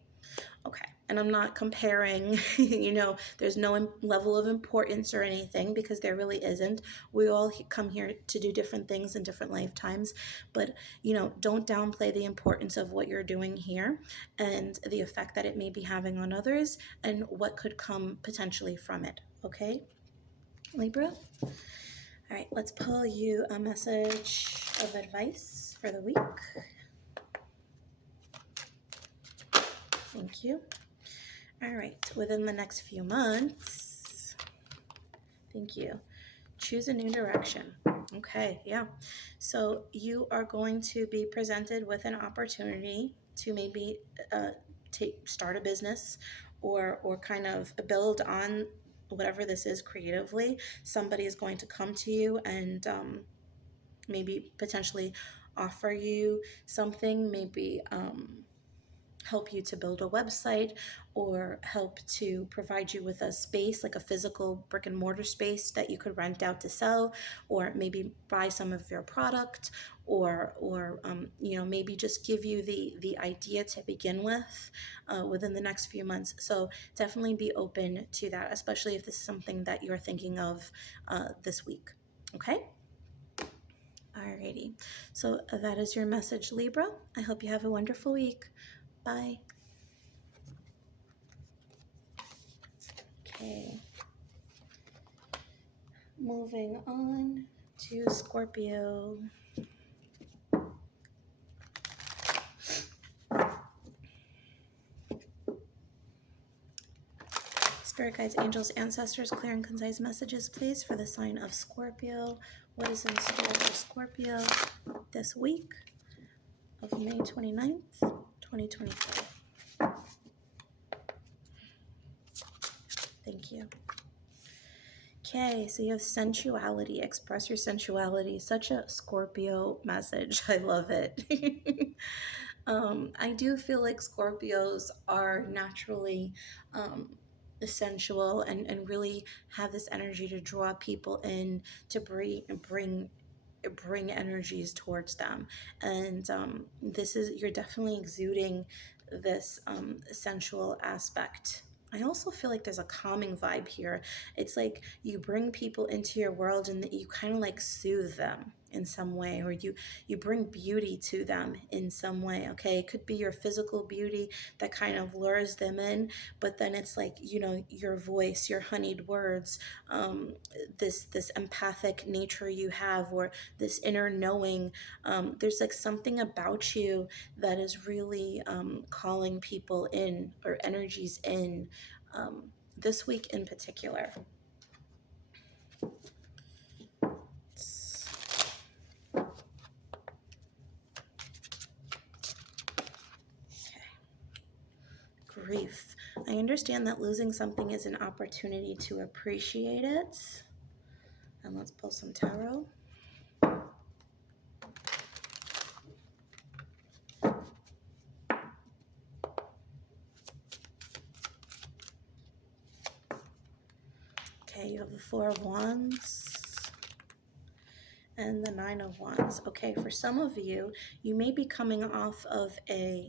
Okay. And I'm not comparing, you know, there's no level of importance or anything, because there really isn't. We all come here to do different things in different lifetimes. But, you know, don't downplay the importance of what you're doing here and the effect that it may be having on others and what could come potentially from it. Okay, Libra? All right, let's pull you a message of advice for the week. Thank you. All right, within the next few months, thank you, choose a new direction. Okay, yeah. So you are going to be presented with an opportunity to maybe start a business or kind of build on whatever this is creatively. Somebody is going to come to you and maybe potentially offer you something, maybe help you to build a website or help to provide you with a space, like a physical brick and mortar space that you could rent out to sell, or maybe buy some of your product, or you know, maybe just give you the idea to begin with within the next few months. So definitely be open to that, especially if this is something that you're thinking of this week. Okay. Alrighty. So that is your message, Libra. I hope you have a wonderful week. Bye. Okay. Moving on to Scorpio. Spirit guides, angels, ancestors, clear and concise messages, please, for the sign of Scorpio. What is in store for Scorpio this week of May 29th, 2023? Thank you. Okay, so you have sensuality. Express your sensuality. Such a Scorpio message. I love it. I do feel like Scorpios are naturally sensual and really have this energy to draw people in, to bring energies towards them. And you're definitely exuding this sensual aspect. I also feel like there's a calming vibe here. It's like you bring people into your world and you kind of like soothe them in some way, or you bring beauty to them in some way. Okay, it could be your physical beauty that kind of lures them in, but then it's like, you know, your voice, your honeyed words, this empathic nature you have, or this inner knowing. There's like something about you that is really calling people in, or energies in, this week in particular. Grief. I understand that losing something is an opportunity to appreciate it. And let's pull some tarot. Okay, you have the Four of Wands and the Nine of Wands. Okay, for some of you, you may be coming off of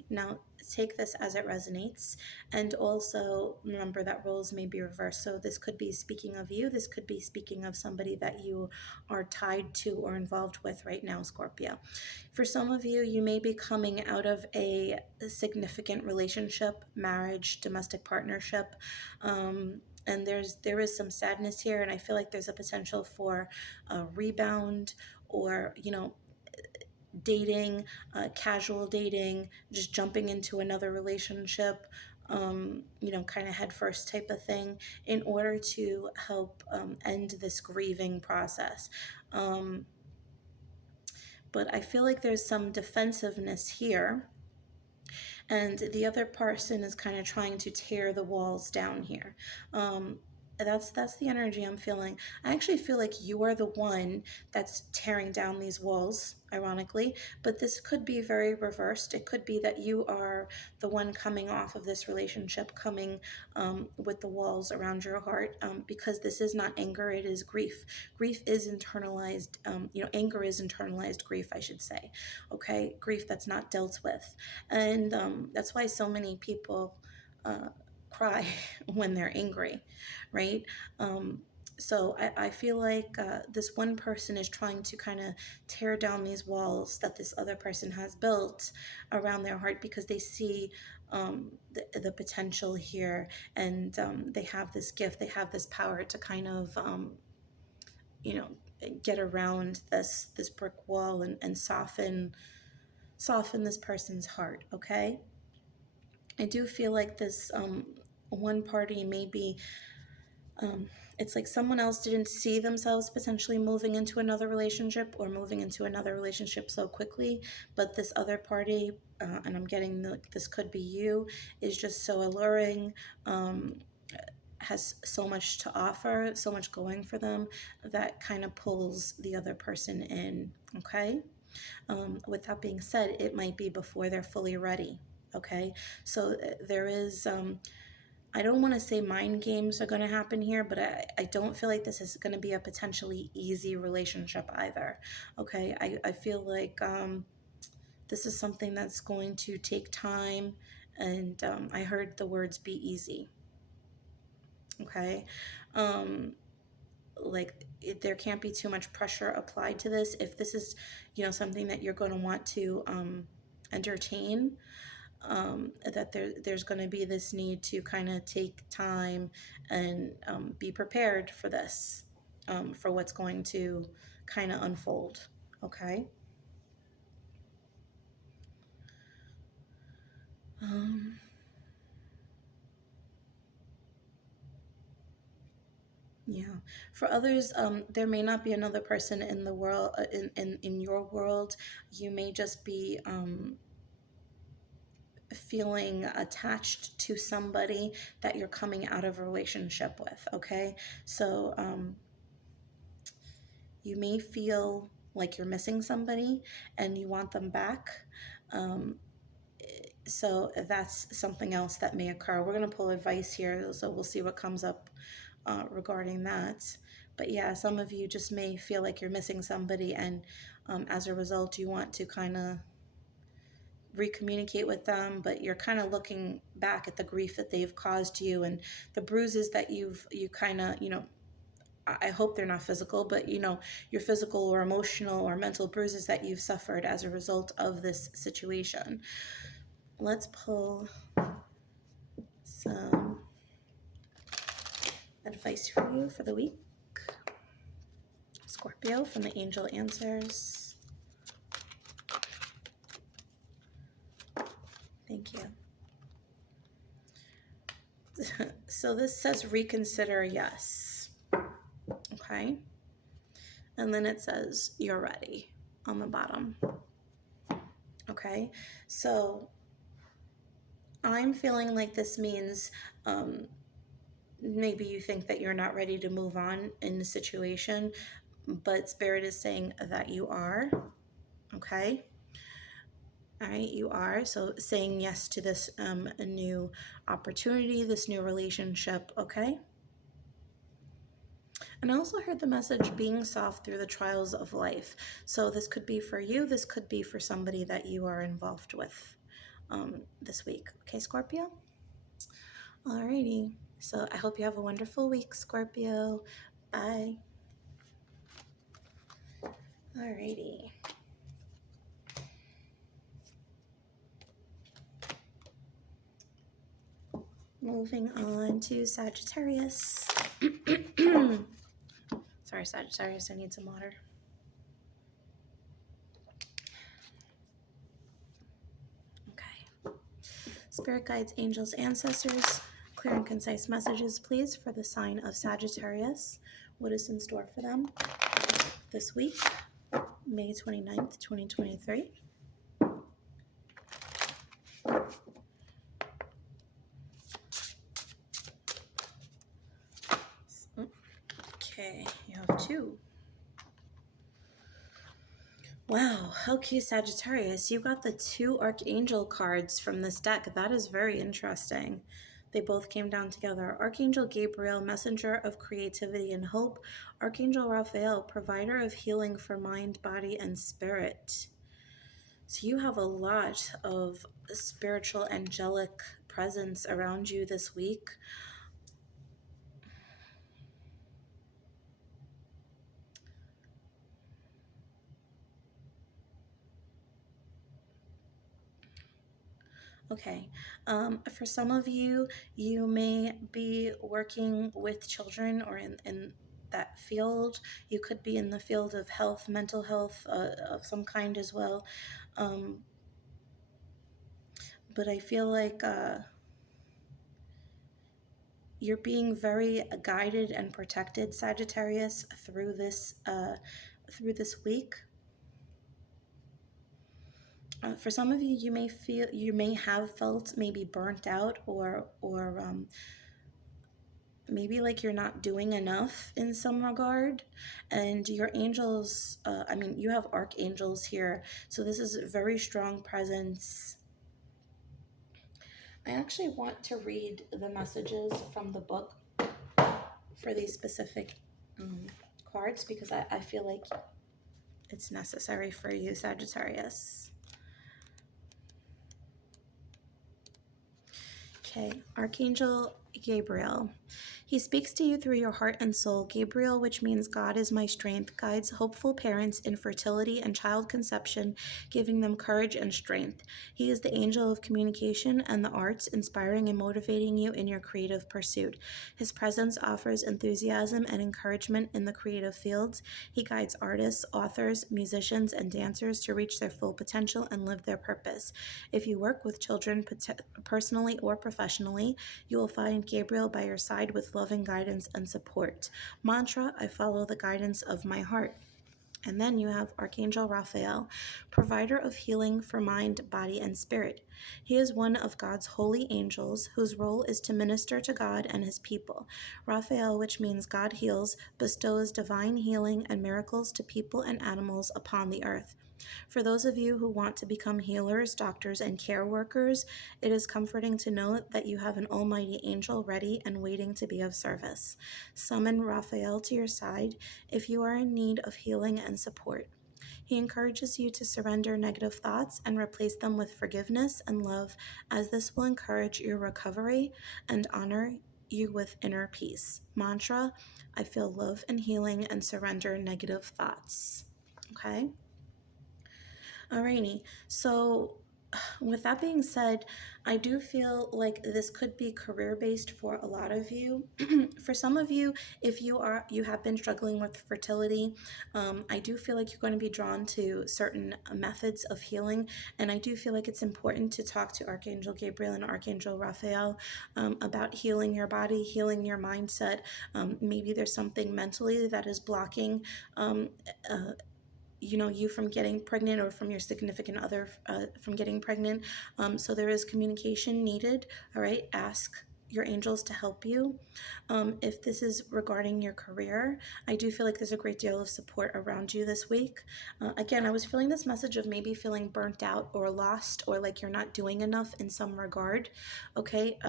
now take this as it resonates, and also remember that roles may be reversed. So this could be speaking of you, this could be speaking of somebody that you are tied to or involved with right now, Scorpio. For some of you, you may be coming out of a significant relationship, marriage, domestic partnership, and there is some sadness here, and I feel like there's a potential for a rebound, or, you know, dating, casual dating, just jumping into another relationship, you know, kind of head first type of thing, in order to help end this grieving process. But I feel like there's some defensiveness here, and the other person is kind of trying to tear the walls down here. That's the energy I'm feeling. I actually feel like you are the one that's tearing down these walls, ironically, but this could be very reversed. It could be that you are the one coming off of this relationship, coming with the walls around your heart, because this is not anger, it is grief. Grief is internalized, anger is internalized grief, I should say. Okay, grief that's not dealt with. And that's why so many people cry when they're angry, right? So I feel like this one person is trying to kind of tear down these walls that this other person has built around their heart, because they see the potential here, and they have this gift, they have this power to kind of, you know, get around this brick wall and soften this person's heart, okay? I do feel like this one party maybe, it's like someone else didn't see themselves potentially moving into another relationship or moving into another relationship so quickly, but this other party, and I'm getting this could be you, is just so alluring, has so much to offer, so much going for them, that kind of pulls the other person in, okay? With that being said, it might be before they're fully ready, okay? So there is, I don't want to say mind games are going to happen here, but I don't feel like this is going to be a potentially easy relationship either, okay? I feel like this is something that's going to take time, and I heard the words be easy, okay? Like there can't be too much pressure applied to this. If this is, something that you're going to want to entertain, that there's going to be this need to kind of take time and be prepared for this, for what's going to kind of unfold, okay? Yeah. For others, there may not be another person in the world, in your world. You may just be feeling attached to somebody that you're coming out of a relationship with, okay? So you may feel like you're missing somebody and you want them back. So that's something else that may occur. We're going to pull advice here, so we'll see what comes up regarding that. But yeah, some of you just may feel like you're missing somebody, and as a result, you want to kind of recommunicate with them, but you're kind of looking back at the grief that they've caused you and the bruises that you kind of, I hope they're not physical, but your physical or emotional or mental bruises that you've suffered as a result of this situation. Let's pull some advice for you for the week. Scorpio, from the Angel Answers. Thank you. So this says reconsider, yes. Okay. And then it says you're ready on the bottom. Okay. So I'm feeling like this means maybe you think that you're not ready to move on in the situation, but Spirit is saying that you are. Okay. All right, you are. So saying yes to this a new opportunity, this new relationship, okay? And I also heard the message being soft through the trials of life. So this could be for you, this could be for somebody that you are involved with this week. Okay, Scorpio? Alrighty. So I hope you have a wonderful week, Scorpio. Bye. Alrighty. Moving on to Sagittarius. Sorry, Sagittarius, I need some water. Okay. Spirit guides, angels, ancestors, clear and concise messages, please, for the sign of Sagittarius. What is in store for them this week, May 29th, 2023? Wow. Okay, Sagittarius, you got the 2 Archangel cards from this deck. That is very interesting. They both came down together. Archangel Gabriel, messenger of creativity and hope. Archangel Raphael, provider of healing for mind, body, and spirit. So you have a lot of spiritual angelic presence around you this week. Okay, for some of you, you may be working with children or in that field. You could be in the field of health, mental health of some kind as well. But I feel like you're being very guided and protected, Sagittarius, through this week. For some of you, you may have felt maybe burnt out or maybe like you're not doing enough in some regard. And your angels, you have archangels here, so this is a very strong presence. I actually want to read the messages from the book for these specific cards because I feel like it's necessary for you, Sagittarius. Okay, Archangel Gabriel. He speaks to you through your heart and soul. Gabriel, which means God is my strength, guides hopeful parents in fertility and child conception, giving them courage and strength. He is the angel of communication and the arts, inspiring and motivating you in your creative pursuit. His presence offers enthusiasm and encouragement in the creative fields. He guides artists, authors, musicians, and dancers to reach their full potential and live their purpose. If you work with children personally or professionally, you will find Gabriel by your side with loving guidance and support. Mantra: I follow the guidance of my heart. And then you have Archangel Raphael, provider of healing for mind, body, and spirit. He is one of God's holy angels whose role is to minister to God and his people. Raphael, which means God heals, bestows divine healing and miracles to people and animals upon the earth. For those of you who want to become healers, doctors, and care workers, it is comforting to know that you have an almighty angel ready and waiting to be of service. Summon Raphael to your side if you are in need of healing and support. He encourages you to surrender negative thoughts and replace them with forgiveness and love, as this will encourage your recovery and honor you with inner peace. Mantra: I feel love and healing and surrender negative thoughts. Okay? Alrighty, so with that being said, I do feel like this could be career-based for a lot of you. For some of you, if you have been struggling with fertility, I do feel like you're going to be drawn to certain methods of healing, and I do feel like it's important to talk to Archangel Gabriel and Archangel Raphael about healing your body, healing your mindset. Maybe there's something mentally that is blocking you from getting pregnant, or from your significant other from getting pregnant. So there is communication needed. All right, ask your angels to help you. If this is regarding your career, I do feel like there's a great deal of support around you this week. Again, I was feeling this message of maybe feeling burnt out or lost, or like you're not doing enough in some regard. Okay,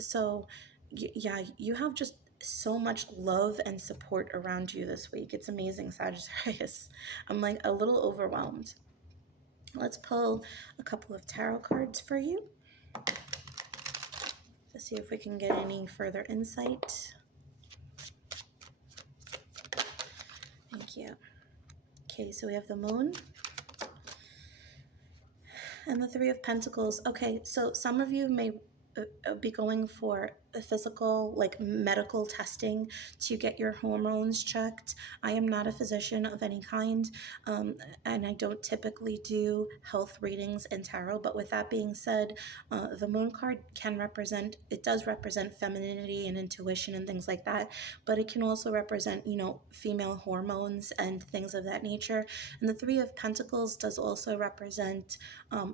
so yeah, you have just so much love and support around you this week. It's amazing, Sagittarius. I'm like a little overwhelmed. Let's pull a couple of tarot cards for you to see if we can get any further insight. Thank you. Okay, so we have the Moon and the Three of Pentacles. Okay, so some of you may be going for a physical, like medical testing to get your hormones checked. I am not a physician of any kind, and I don't typically do health readings in tarot. But with that being said, the Moon card does represent femininity and intuition and things like that, but it can also represent, female hormones and things of that nature. And the Three of Pentacles does also represent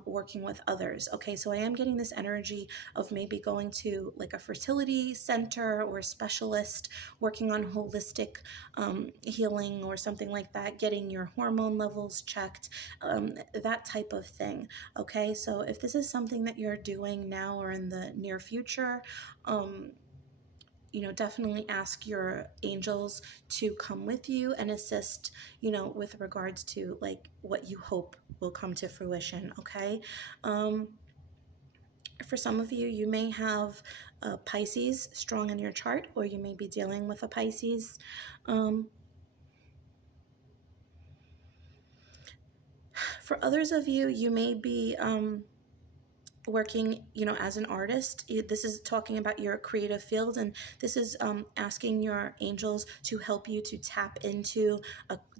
working with others. Okay, so I am getting this energy of maybe going to like a fertility fertility center or specialist working on holistic healing or something like that, getting your hormone levels checked, that type of thing. Okay, so if this is something that you're doing now or in the near future, definitely ask your angels to come with you and assist, with regards to like what you hope will come to fruition. Okay. For some of you, you may have Pisces strong in your chart, or you may be dealing with a Pisces. For others of you, you may be working, as an artist. This is talking about your creative field, and this is asking your angels to help you to tap into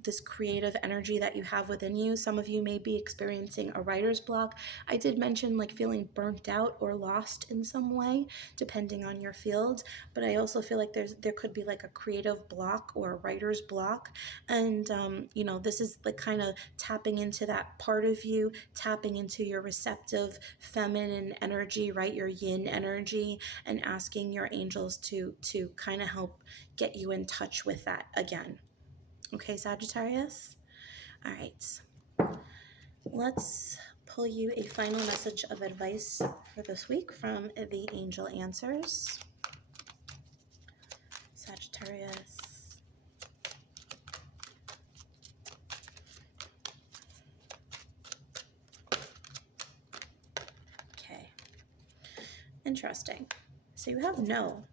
this creative energy that you have within you. Some of you may be experiencing a writer's block. I did mention like feeling burnt out or lost in some way, depending on your field, but I also feel like there could be like a creative block or a writer's block, and this is like kind of tapping into that part of you, tapping into your receptive feminine energy, right, your yin energy, and asking your angels to kind of help get you in touch with that again. Okay, Sagittarius? All right. Let's pull you a final message of advice for this week from the Angel Answers. Sagittarius. Okay. Interesting. So you have no.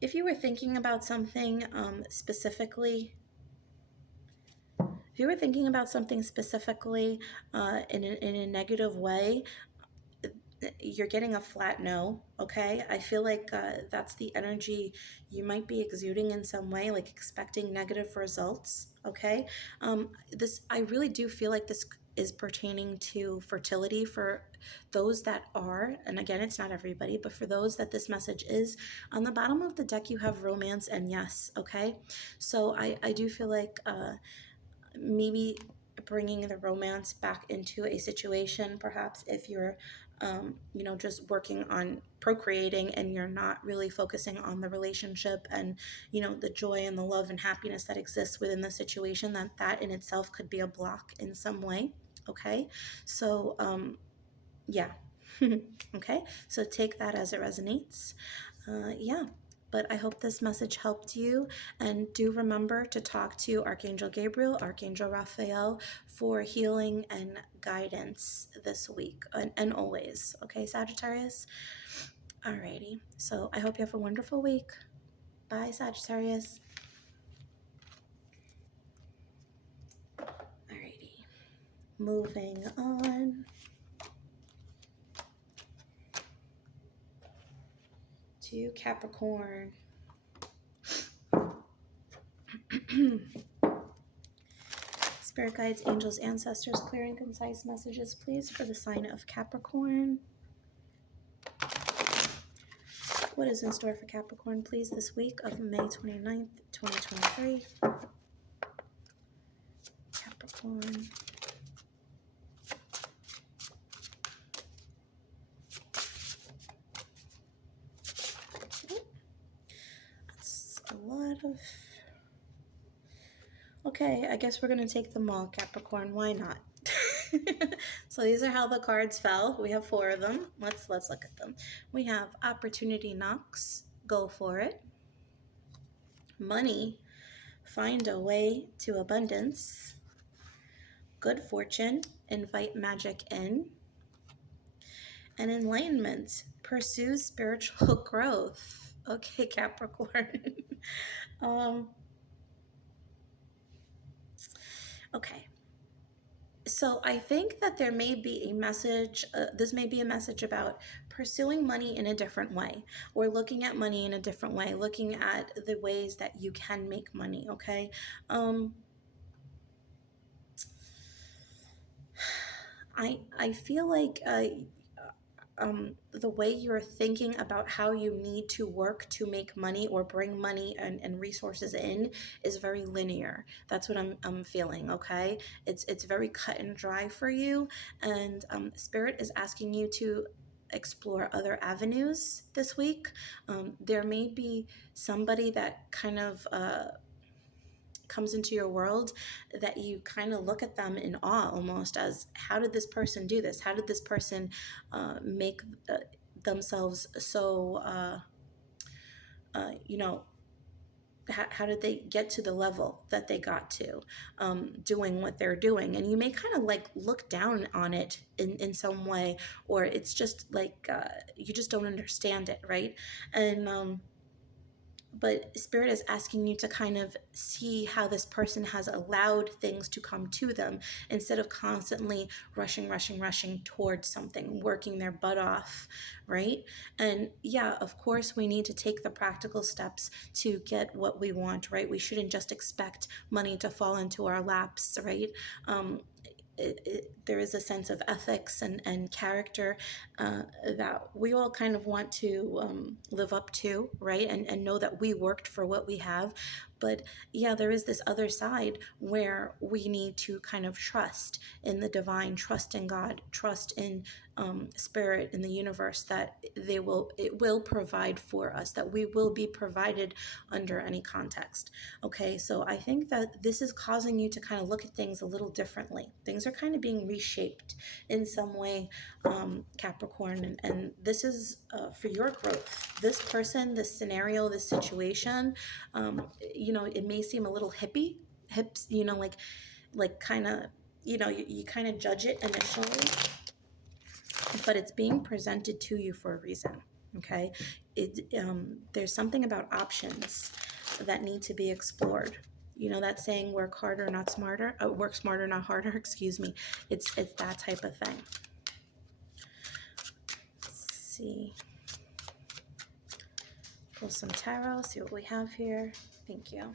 If you were thinking about something specifically, in a negative way, you're getting a flat no. Okay, I feel like that's the energy you might be exuding in some way, like expecting negative results. Okay, I really do feel like this is pertaining to fertility for those that are, and again, it's not everybody, but for those that this message is. On the bottom of the deck, you have romance and yes. Okay, so I do feel like maybe bringing the romance back into a situation, perhaps if you're just working on procreating and you're not really focusing on the relationship and the joy and the love and happiness that exists within the situation, that in itself could be a block in some way. Okay, so yeah. Okay, so take that as it resonates. Yeah, but I hope this message helped you, and do remember to talk to Archangel Gabriel, Archangel Raphael for healing and guidance this week and always. Okay, Sagittarius? Alrighty, so I hope you have a wonderful week. Bye, Sagittarius. Alrighty, moving on to Capricorn. Spirit guides, angels, ancestors, clear and concise messages, please, for the sign of Capricorn. What is in store for Capricorn, please, this week of May 29th, 2023? Capricorn. That's a lot of... Okay, I guess we're going to take them all, Capricorn. Why not? So these are how the cards fell. We have 4 of them. Let's look at them. We have opportunity knocks. Go for it. Money. Find a way to abundance. Good fortune. Invite magic in. And enlightenment. Pursue spiritual growth. Okay, Capricorn. Okay. So I think that there may be a message, this may be a message about pursuing money in a different way, or looking at money in a different way, looking at the ways that you can make money, okay? I feel like the way you're thinking about how you need to work to make money or bring money and resources in is very linear. That's what I'm feeling, okay? It's very cut and dry for you, and Spirit is asking you to explore other avenues this week. There may be somebody that kind of comes into your world that you kind of look at them in awe, almost as, how did this person do this? How did this person make themselves so, you know, how did they get to the level that they got to, doing what they're doing? And you may kind of like look down on it in some way, or it's just like you just don't understand it, right? And but Spirit is asking you to kind of see how this person has allowed things to come to them, instead of constantly rushing towards something, working their butt off, right? And yeah, of course, we need to take the practical steps to get what we want, right? We shouldn't just expect money to fall into our laps, right? There is a sense of ethics and character that we all kind of want to live up to, right? And know that we worked for what we have. But yeah, there is this other side where we need to kind of trust in the divine, trust in God, trust in Spirit, in the universe, that it will provide for us, that we will be provided under any context. Okay, so I think that this is causing you to kind of look at things a little differently. Things are kind of being reshaped in some way, Capricorn, and this is for your growth. This person, this scenario, this situation, it may seem a little hips, like kind of, you kind of judge it initially, but it's being presented to you for a reason. Okay, there's something about options that need to be explored. You know that saying, work harder, not smarter, work smarter, not harder, excuse me. It's that type of thing. Let's see. Pull some tarot, see what we have here. Thank you.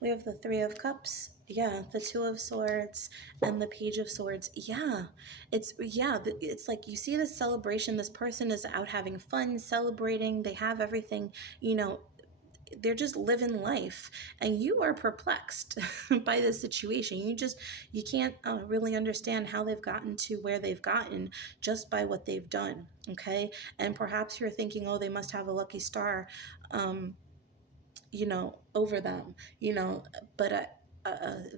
We have the Three of Cups. Yeah, the Two of Swords and the Page of Swords. Yeah, it's like you see this celebration. This person is out having fun, celebrating. They have everything, they're just living life, and you are perplexed by this situation. You can't really understand how they've gotten to where they've gotten just by what they've done. Okay, and perhaps you're thinking, oh, they must have a lucky star, over them, but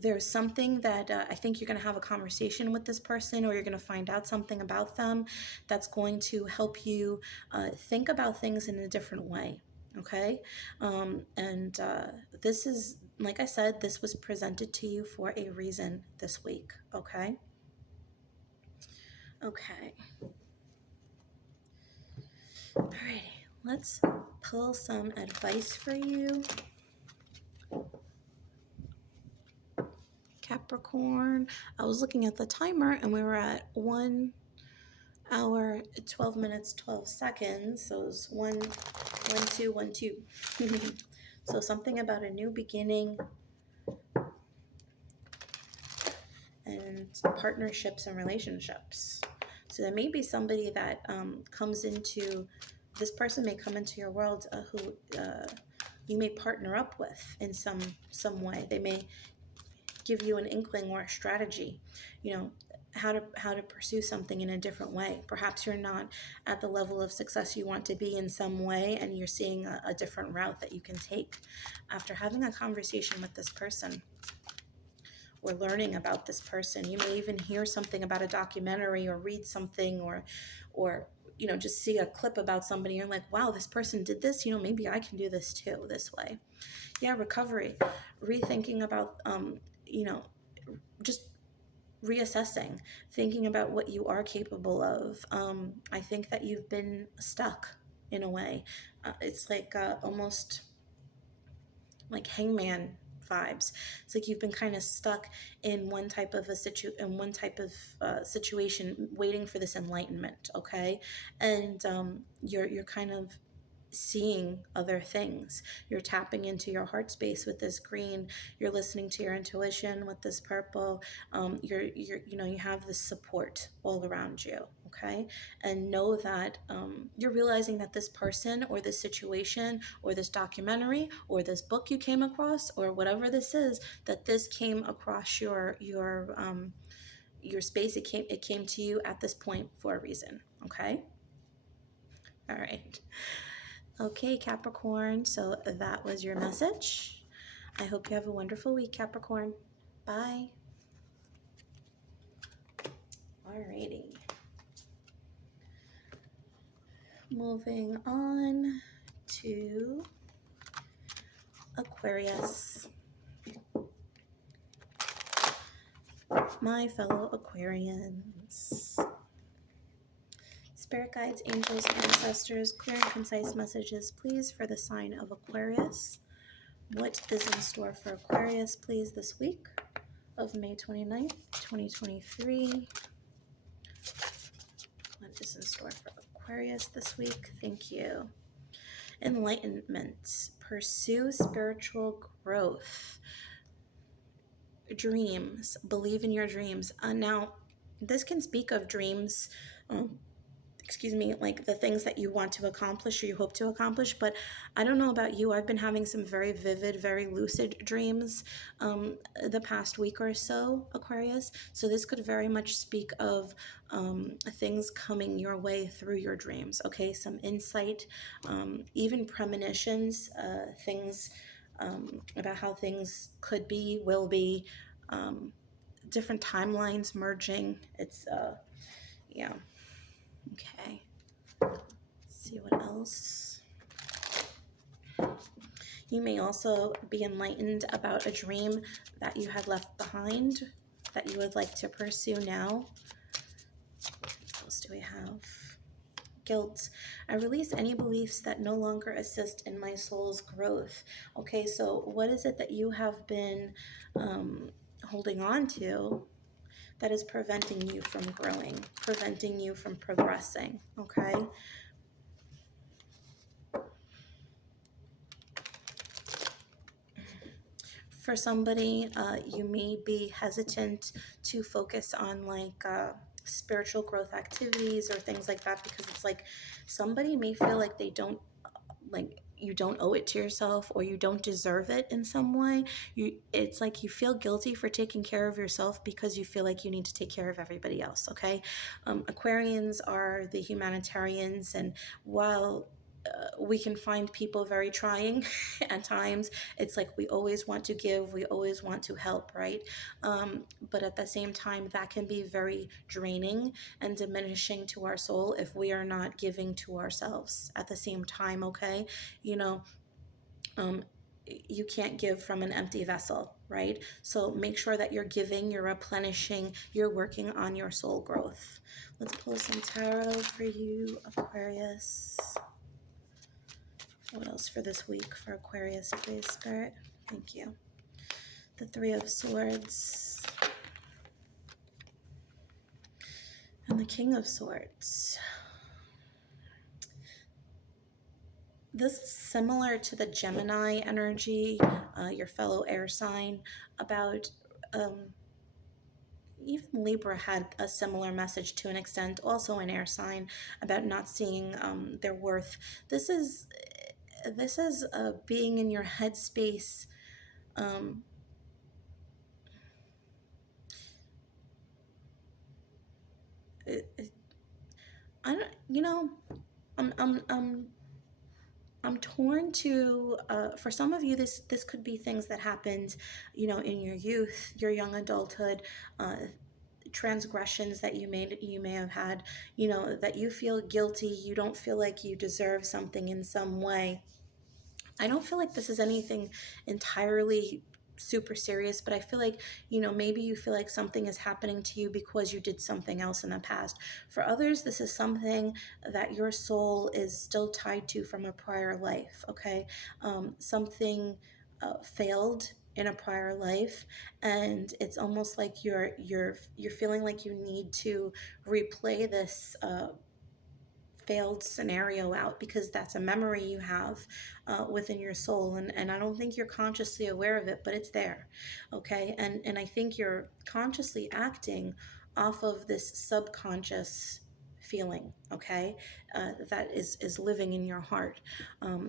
there's something that I think you're going to have a conversation with this person, or you're going to find out something about them that's going to help you think about things in a different way. Okay, and this is, like I said, this was presented to you for a reason this week. Okay. Alrighty, let's pull some advice for you, Capricorn. I was looking at the timer and we were at 1 hour, 12 minutes, 12 seconds. So it's 1, 2, 1, 2. So something about a new beginning and partnerships and relationships. So there may be somebody that this person may come into your world who you may partner up with in some way. They may give you an inkling or a strategy, how to pursue something in a different way. Perhaps you're not at the level of success you want to be in some way, and you're seeing a different route that you can take after having a conversation with this person or learning about this person. You may even hear something about a documentary or read something or just see a clip about somebody. You're like, wow, this person did this, maybe I can do this too, this way. Yeah, recovery, rethinking about just reassessing, thinking about what you are capable of. I think that you've been stuck in a way. It's like almost like hangman vibes. It's like you've been kind of stuck in one type of situation, waiting for this enlightenment. Okay, and you're kind of seeing other things. You're tapping into your heart space with this green. You're listening to your intuition with this purple. You have this support all around you. Okay, and know that you're realizing that this person or this situation or this documentary or this book you came across or whatever this is, that this came across your space. It came to you at this point for a reason. Okay. All right. Okay, Capricorn, so that was your message. I hope you have a wonderful week, Capricorn. Bye. Alrighty. Moving on to Aquarius. My fellow Aquarians. Spirit guides, angels, ancestors, clear and concise messages, please, for the sign of Aquarius. What is in store for Aquarius, please, this week of May 29th, 2023? What is in store for Aquarius this week? Thank you. Enlightenment. Pursue spiritual growth. Dreams. Believe in your dreams. Now, this can speak of dreams, like the things that you want to accomplish or you hope to accomplish. But I don't know about you, I've been having some very vivid, very lucid dreams the past week or so, Aquarius. So this could very much speak of things coming your way through your dreams, okay? Some insight, even premonitions, things about how things could be, will be, different timelines merging. It's, yeah. Okay, let's see what else. You may also be enlightened about a dream that you had left behind that you would like to pursue now. What else do we have? Guilt. I release any beliefs that no longer assist in my soul's growth. Okay, so what is it that you have been holding on to that is preventing you from growing, preventing you from progressing, okay? For somebody, you may be hesitant to focus on like spiritual growth activities or things like that, because it's like somebody may feel like they don't, like you don't owe it to yourself, or you don't deserve it in some way. It's like you feel guilty for taking care of yourself because you feel like you need to take care of everybody else, okay? Aquarians are the humanitarians, and while we can find people very trying at times, it's like we always want to give, we always want to help, right? But at the same time, that can be very draining and diminishing to our soul if we are not giving to ourselves at the same time, okay? You know, you can't give from an empty vessel, right? So make sure that you're giving, you're replenishing, you're working on your soul growth. Let's pull some tarot for you, Aquarius. What else for this week for Aquarius, please, Spirit? Thank you. The Three of Swords and the King of Swords. This is similar to the Gemini energy, your fellow air sign, about even Libra had a similar message to an extent, also an air sign, about not seeing their worth. This is being in your headspace. I don't, you know, I'm torn to, for some of you, this could be things that happened, you know, in your youth, your young adulthood, transgressions that you may have had, you know, that you feel guilty, you don't feel like you deserve something in some way. I don't feel like this is anything entirely super serious, but I feel like, you know, maybe you feel like something is happening to you because you did something else in the past. For others, this is something that your soul is still tied to from a prior life, okay? Something failed in a prior life, and it's almost like you're feeling like you need to replay this failed scenario out, because that's a memory you have within your soul, and I don't think you're consciously aware of it, but it's there, okay? And I think you're consciously acting off of this subconscious feeling, okay, that is living in your heart.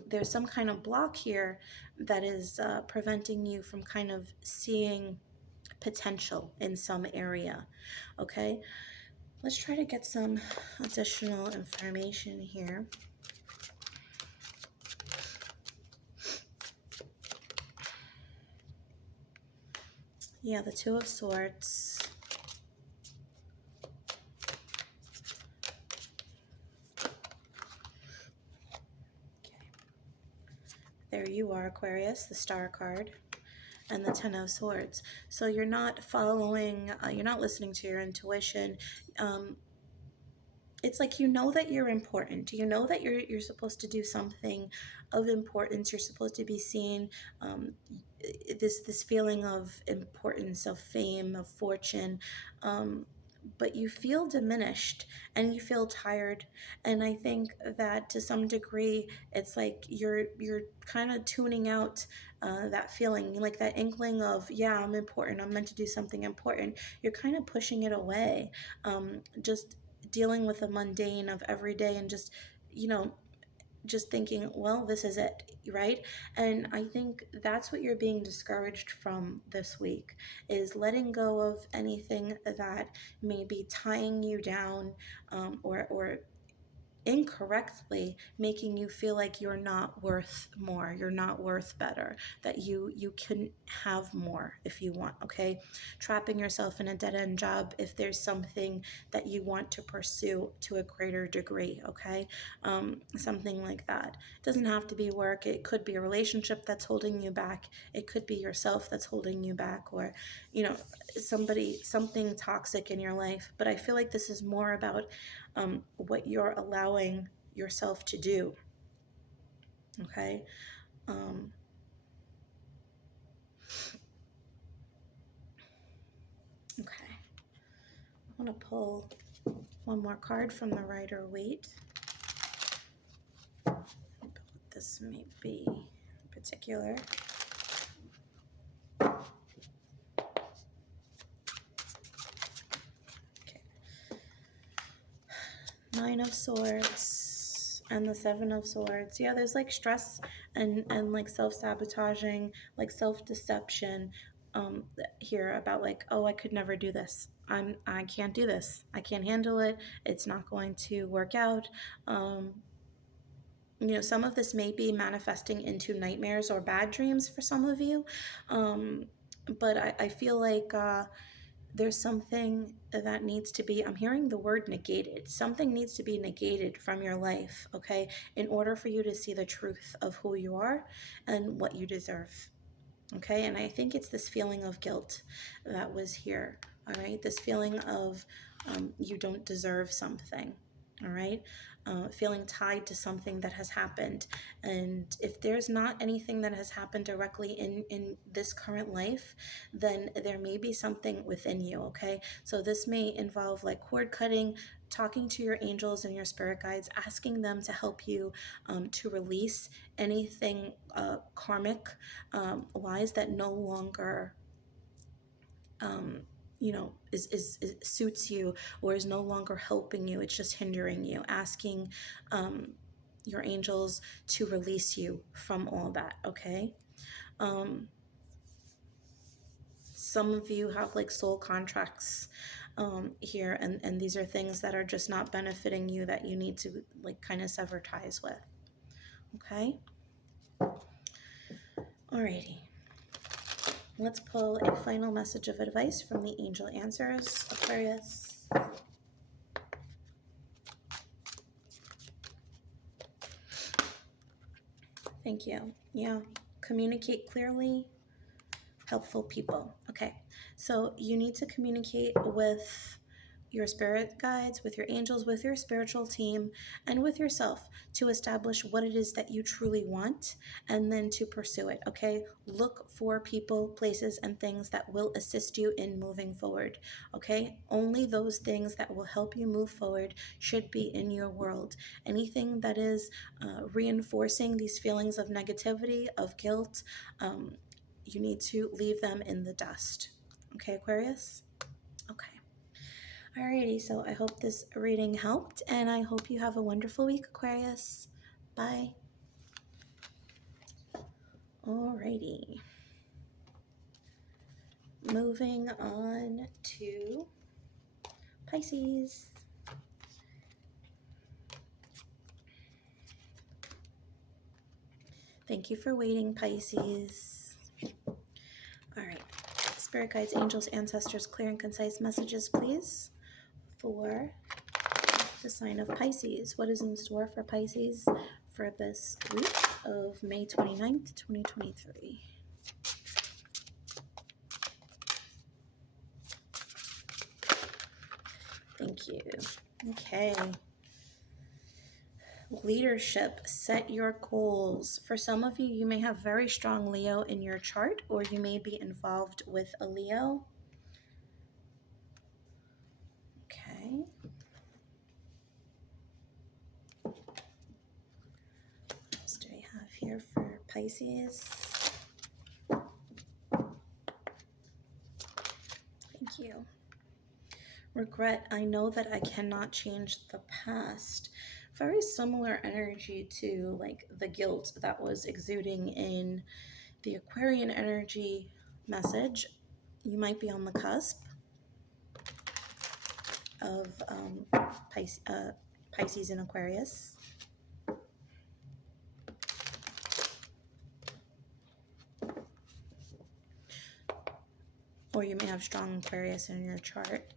There's some kind of block here that is preventing you from kind of seeing potential in some area, okay? Let's try to get some additional information here. Yeah, the Two of Swords. Okay. There you are, Aquarius, the Star card. And the Ten of Swords. So you're not following, you're not listening to your intuition. It's like you know that you're important. You know that you're supposed to do something of importance. You're supposed to be seen. This feeling of importance, of fame, of fortune. But you feel diminished and you feel tired. And I think that to some degree, it's like you're kind of tuning out that feeling, like that inkling of, yeah, I'm important. I'm meant to do something important. You're kind of pushing it away. Just dealing with the mundane of every day and just, you know, just thinking, well, this is it, right? And I think that's what you're being discouraged from this week, is letting go of anything that may be tying you down, or incorrectly making you feel like you're not worth more, you're not worth better, that you can have more if you want. Okay, trapping yourself in a dead-end job if there's something that you want to pursue to a greater degree. Okay, something like that. It doesn't have to be work. It could be a relationship that's holding you back. It could be yourself that's holding you back, or something toxic in your life. But I feel like this is more about what you're allowing yourself to do. Okay. Okay. I want to pull one more card from the Rider-Waite. This may be particular. Okay. Nine of Swords and the Seven of Swords. Yeah, there's like stress and like self-sabotaging, like self-deception here about like, oh, I could never do this. I can't do this. I can't handle it. It's not going to work out. Some of this may be manifesting into nightmares or bad dreams for some of you. But I feel like there's something that needs to be, I'm hearing the word negated. Something needs to be negated from your life, okay, in order for you to see the truth of who you are and what you deserve, okay? And I think it's this feeling of guilt that was here, all right? This feeling of you don't deserve something, all right? Feeling tied to something that has happened. And if there's not anything that has happened directly in this current life, then there may be something within you, okay? So this may involve like cord cutting, talking to your angels and your spirit guides, asking them to help you to release anything karmic wise that no longer is suits you or is no longer helping you. It's just hindering you. Asking your angels to release you from all that, okay? Some of you have like soul contracts here, and these are things that are just not benefiting you, that you need to like kind of sever ties with, okay? Alrighty. Let's pull a final message of advice from the Angel Answers, Aquarius. Thank you. Yeah. Communicate clearly. Helpful people. Okay. So you need to communicate with your spirit guides, with your angels, with your spiritual team, and with yourself to establish what it is that you truly want, and then to pursue it, okay? Look for people, places, and things that will assist you in moving forward, okay? Only those things that will help you move forward should be in your world. Anything that is reinforcing these feelings of negativity, of guilt, you need to leave them in the dust, okay, Aquarius? Okay. Alrighty, so I hope this reading helped, and I hope you have a wonderful week, Aquarius. Bye. Alrighty. Moving on to Pisces. Thank you for waiting, Pisces. All right. Spirit guides, angels, ancestors, clear and concise messages, please, for the sign of Pisces. What is in store for Pisces for this week of May 29th, 2023? Thank you. Okay. Leadership, set your goals. For some of you, you may have very strong Leo in your chart, or you may be involved with a Leo. Okay. What else do we have here for Pisces? Thank you. Regret, I know that I cannot change the past. Very similar energy to like the guilt that was exuding in the Aquarian energy message. You might be on the cusp of Pisces and Aquarius. Or you may have strong Aquarius in your chart.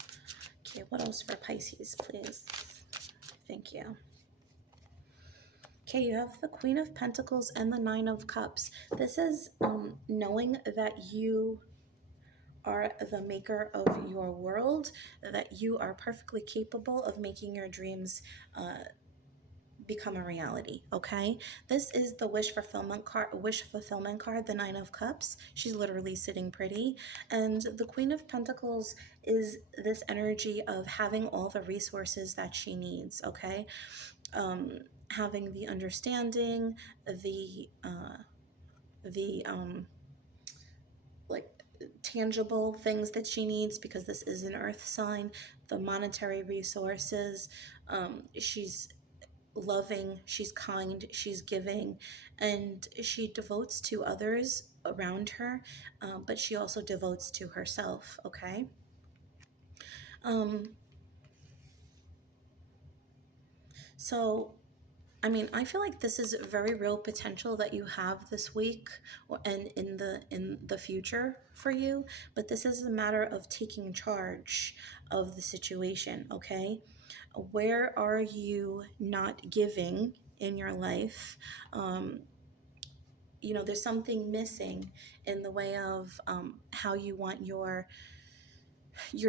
Okay, what else for Pisces, please? Thank you. Okay, you have the Queen of Pentacles and the Nine of Cups. This is knowing that you are the maker of your world, that you are perfectly capable of making your dreams become a reality. Okay, this is the wish fulfillment card, the Nine of Cups. She's literally sitting pretty, and the Queen of Pentacles is this energy of having all the resources that she needs. Okay, having the understanding, the like tangible things that she needs, because this is an earth sign, the monetary resources. She's loving, she's kind, she's giving, and she devotes to others around her, but she also devotes to herself. Okay. So I mean, I feel like this is very real potential that you have this week and in the future for you, but this is a matter of taking charge of the situation. Okay, where are you not giving in your life? You know, there's something missing in the way of how you want your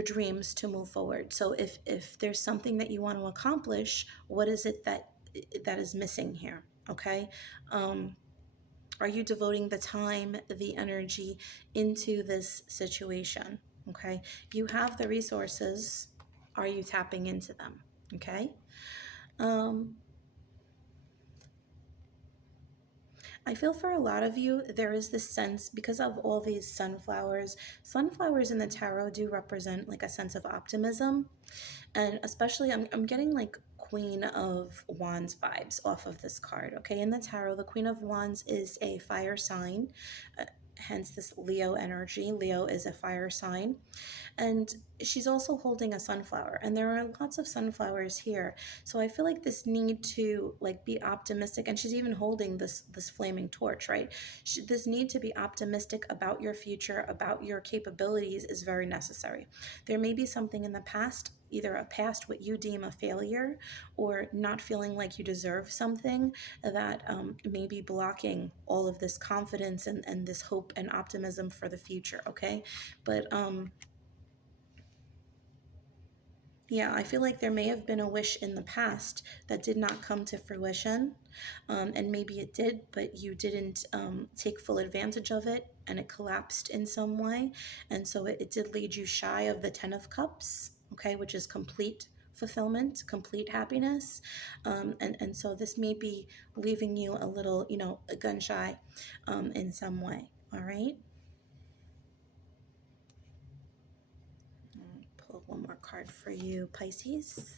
dreams to move forward. So if there's something that you want to accomplish, what is it that is missing here? Okay. Are you devoting the time, the energy into this situation? Okay. You have the resources. Are you tapping into them? Okay. I feel for a lot of you, there is this sense, because of all these sunflowers in the tarot do represent like a sense of optimism. And especially I'm getting like Queen of Wands vibes off of this card. Okay, in the tarot, the Queen of Wands is a fire sign, hence this Leo energy. Leo is a fire sign. And she's also holding a sunflower, and there are lots of sunflowers here. So I feel like this need to like be optimistic, and she's even holding this flaming torch, right? This need to be optimistic about your future, about your capabilities, is very necessary. There may be something in the past, either a past what you deem a failure, or not feeling like you deserve something, that may be blocking all of this confidence and this hope and optimism for the future. Okay, but yeah, I feel like there may have been a wish in the past that did not come to fruition, and maybe it did, but you didn't take full advantage of it, and it collapsed in some way, and so it did lead you shy of the Ten of Cups, okay, which is complete fulfillment, complete happiness, and so this may be leaving you a little, gun shy in some way. All right. Pull one more card for you, Pisces.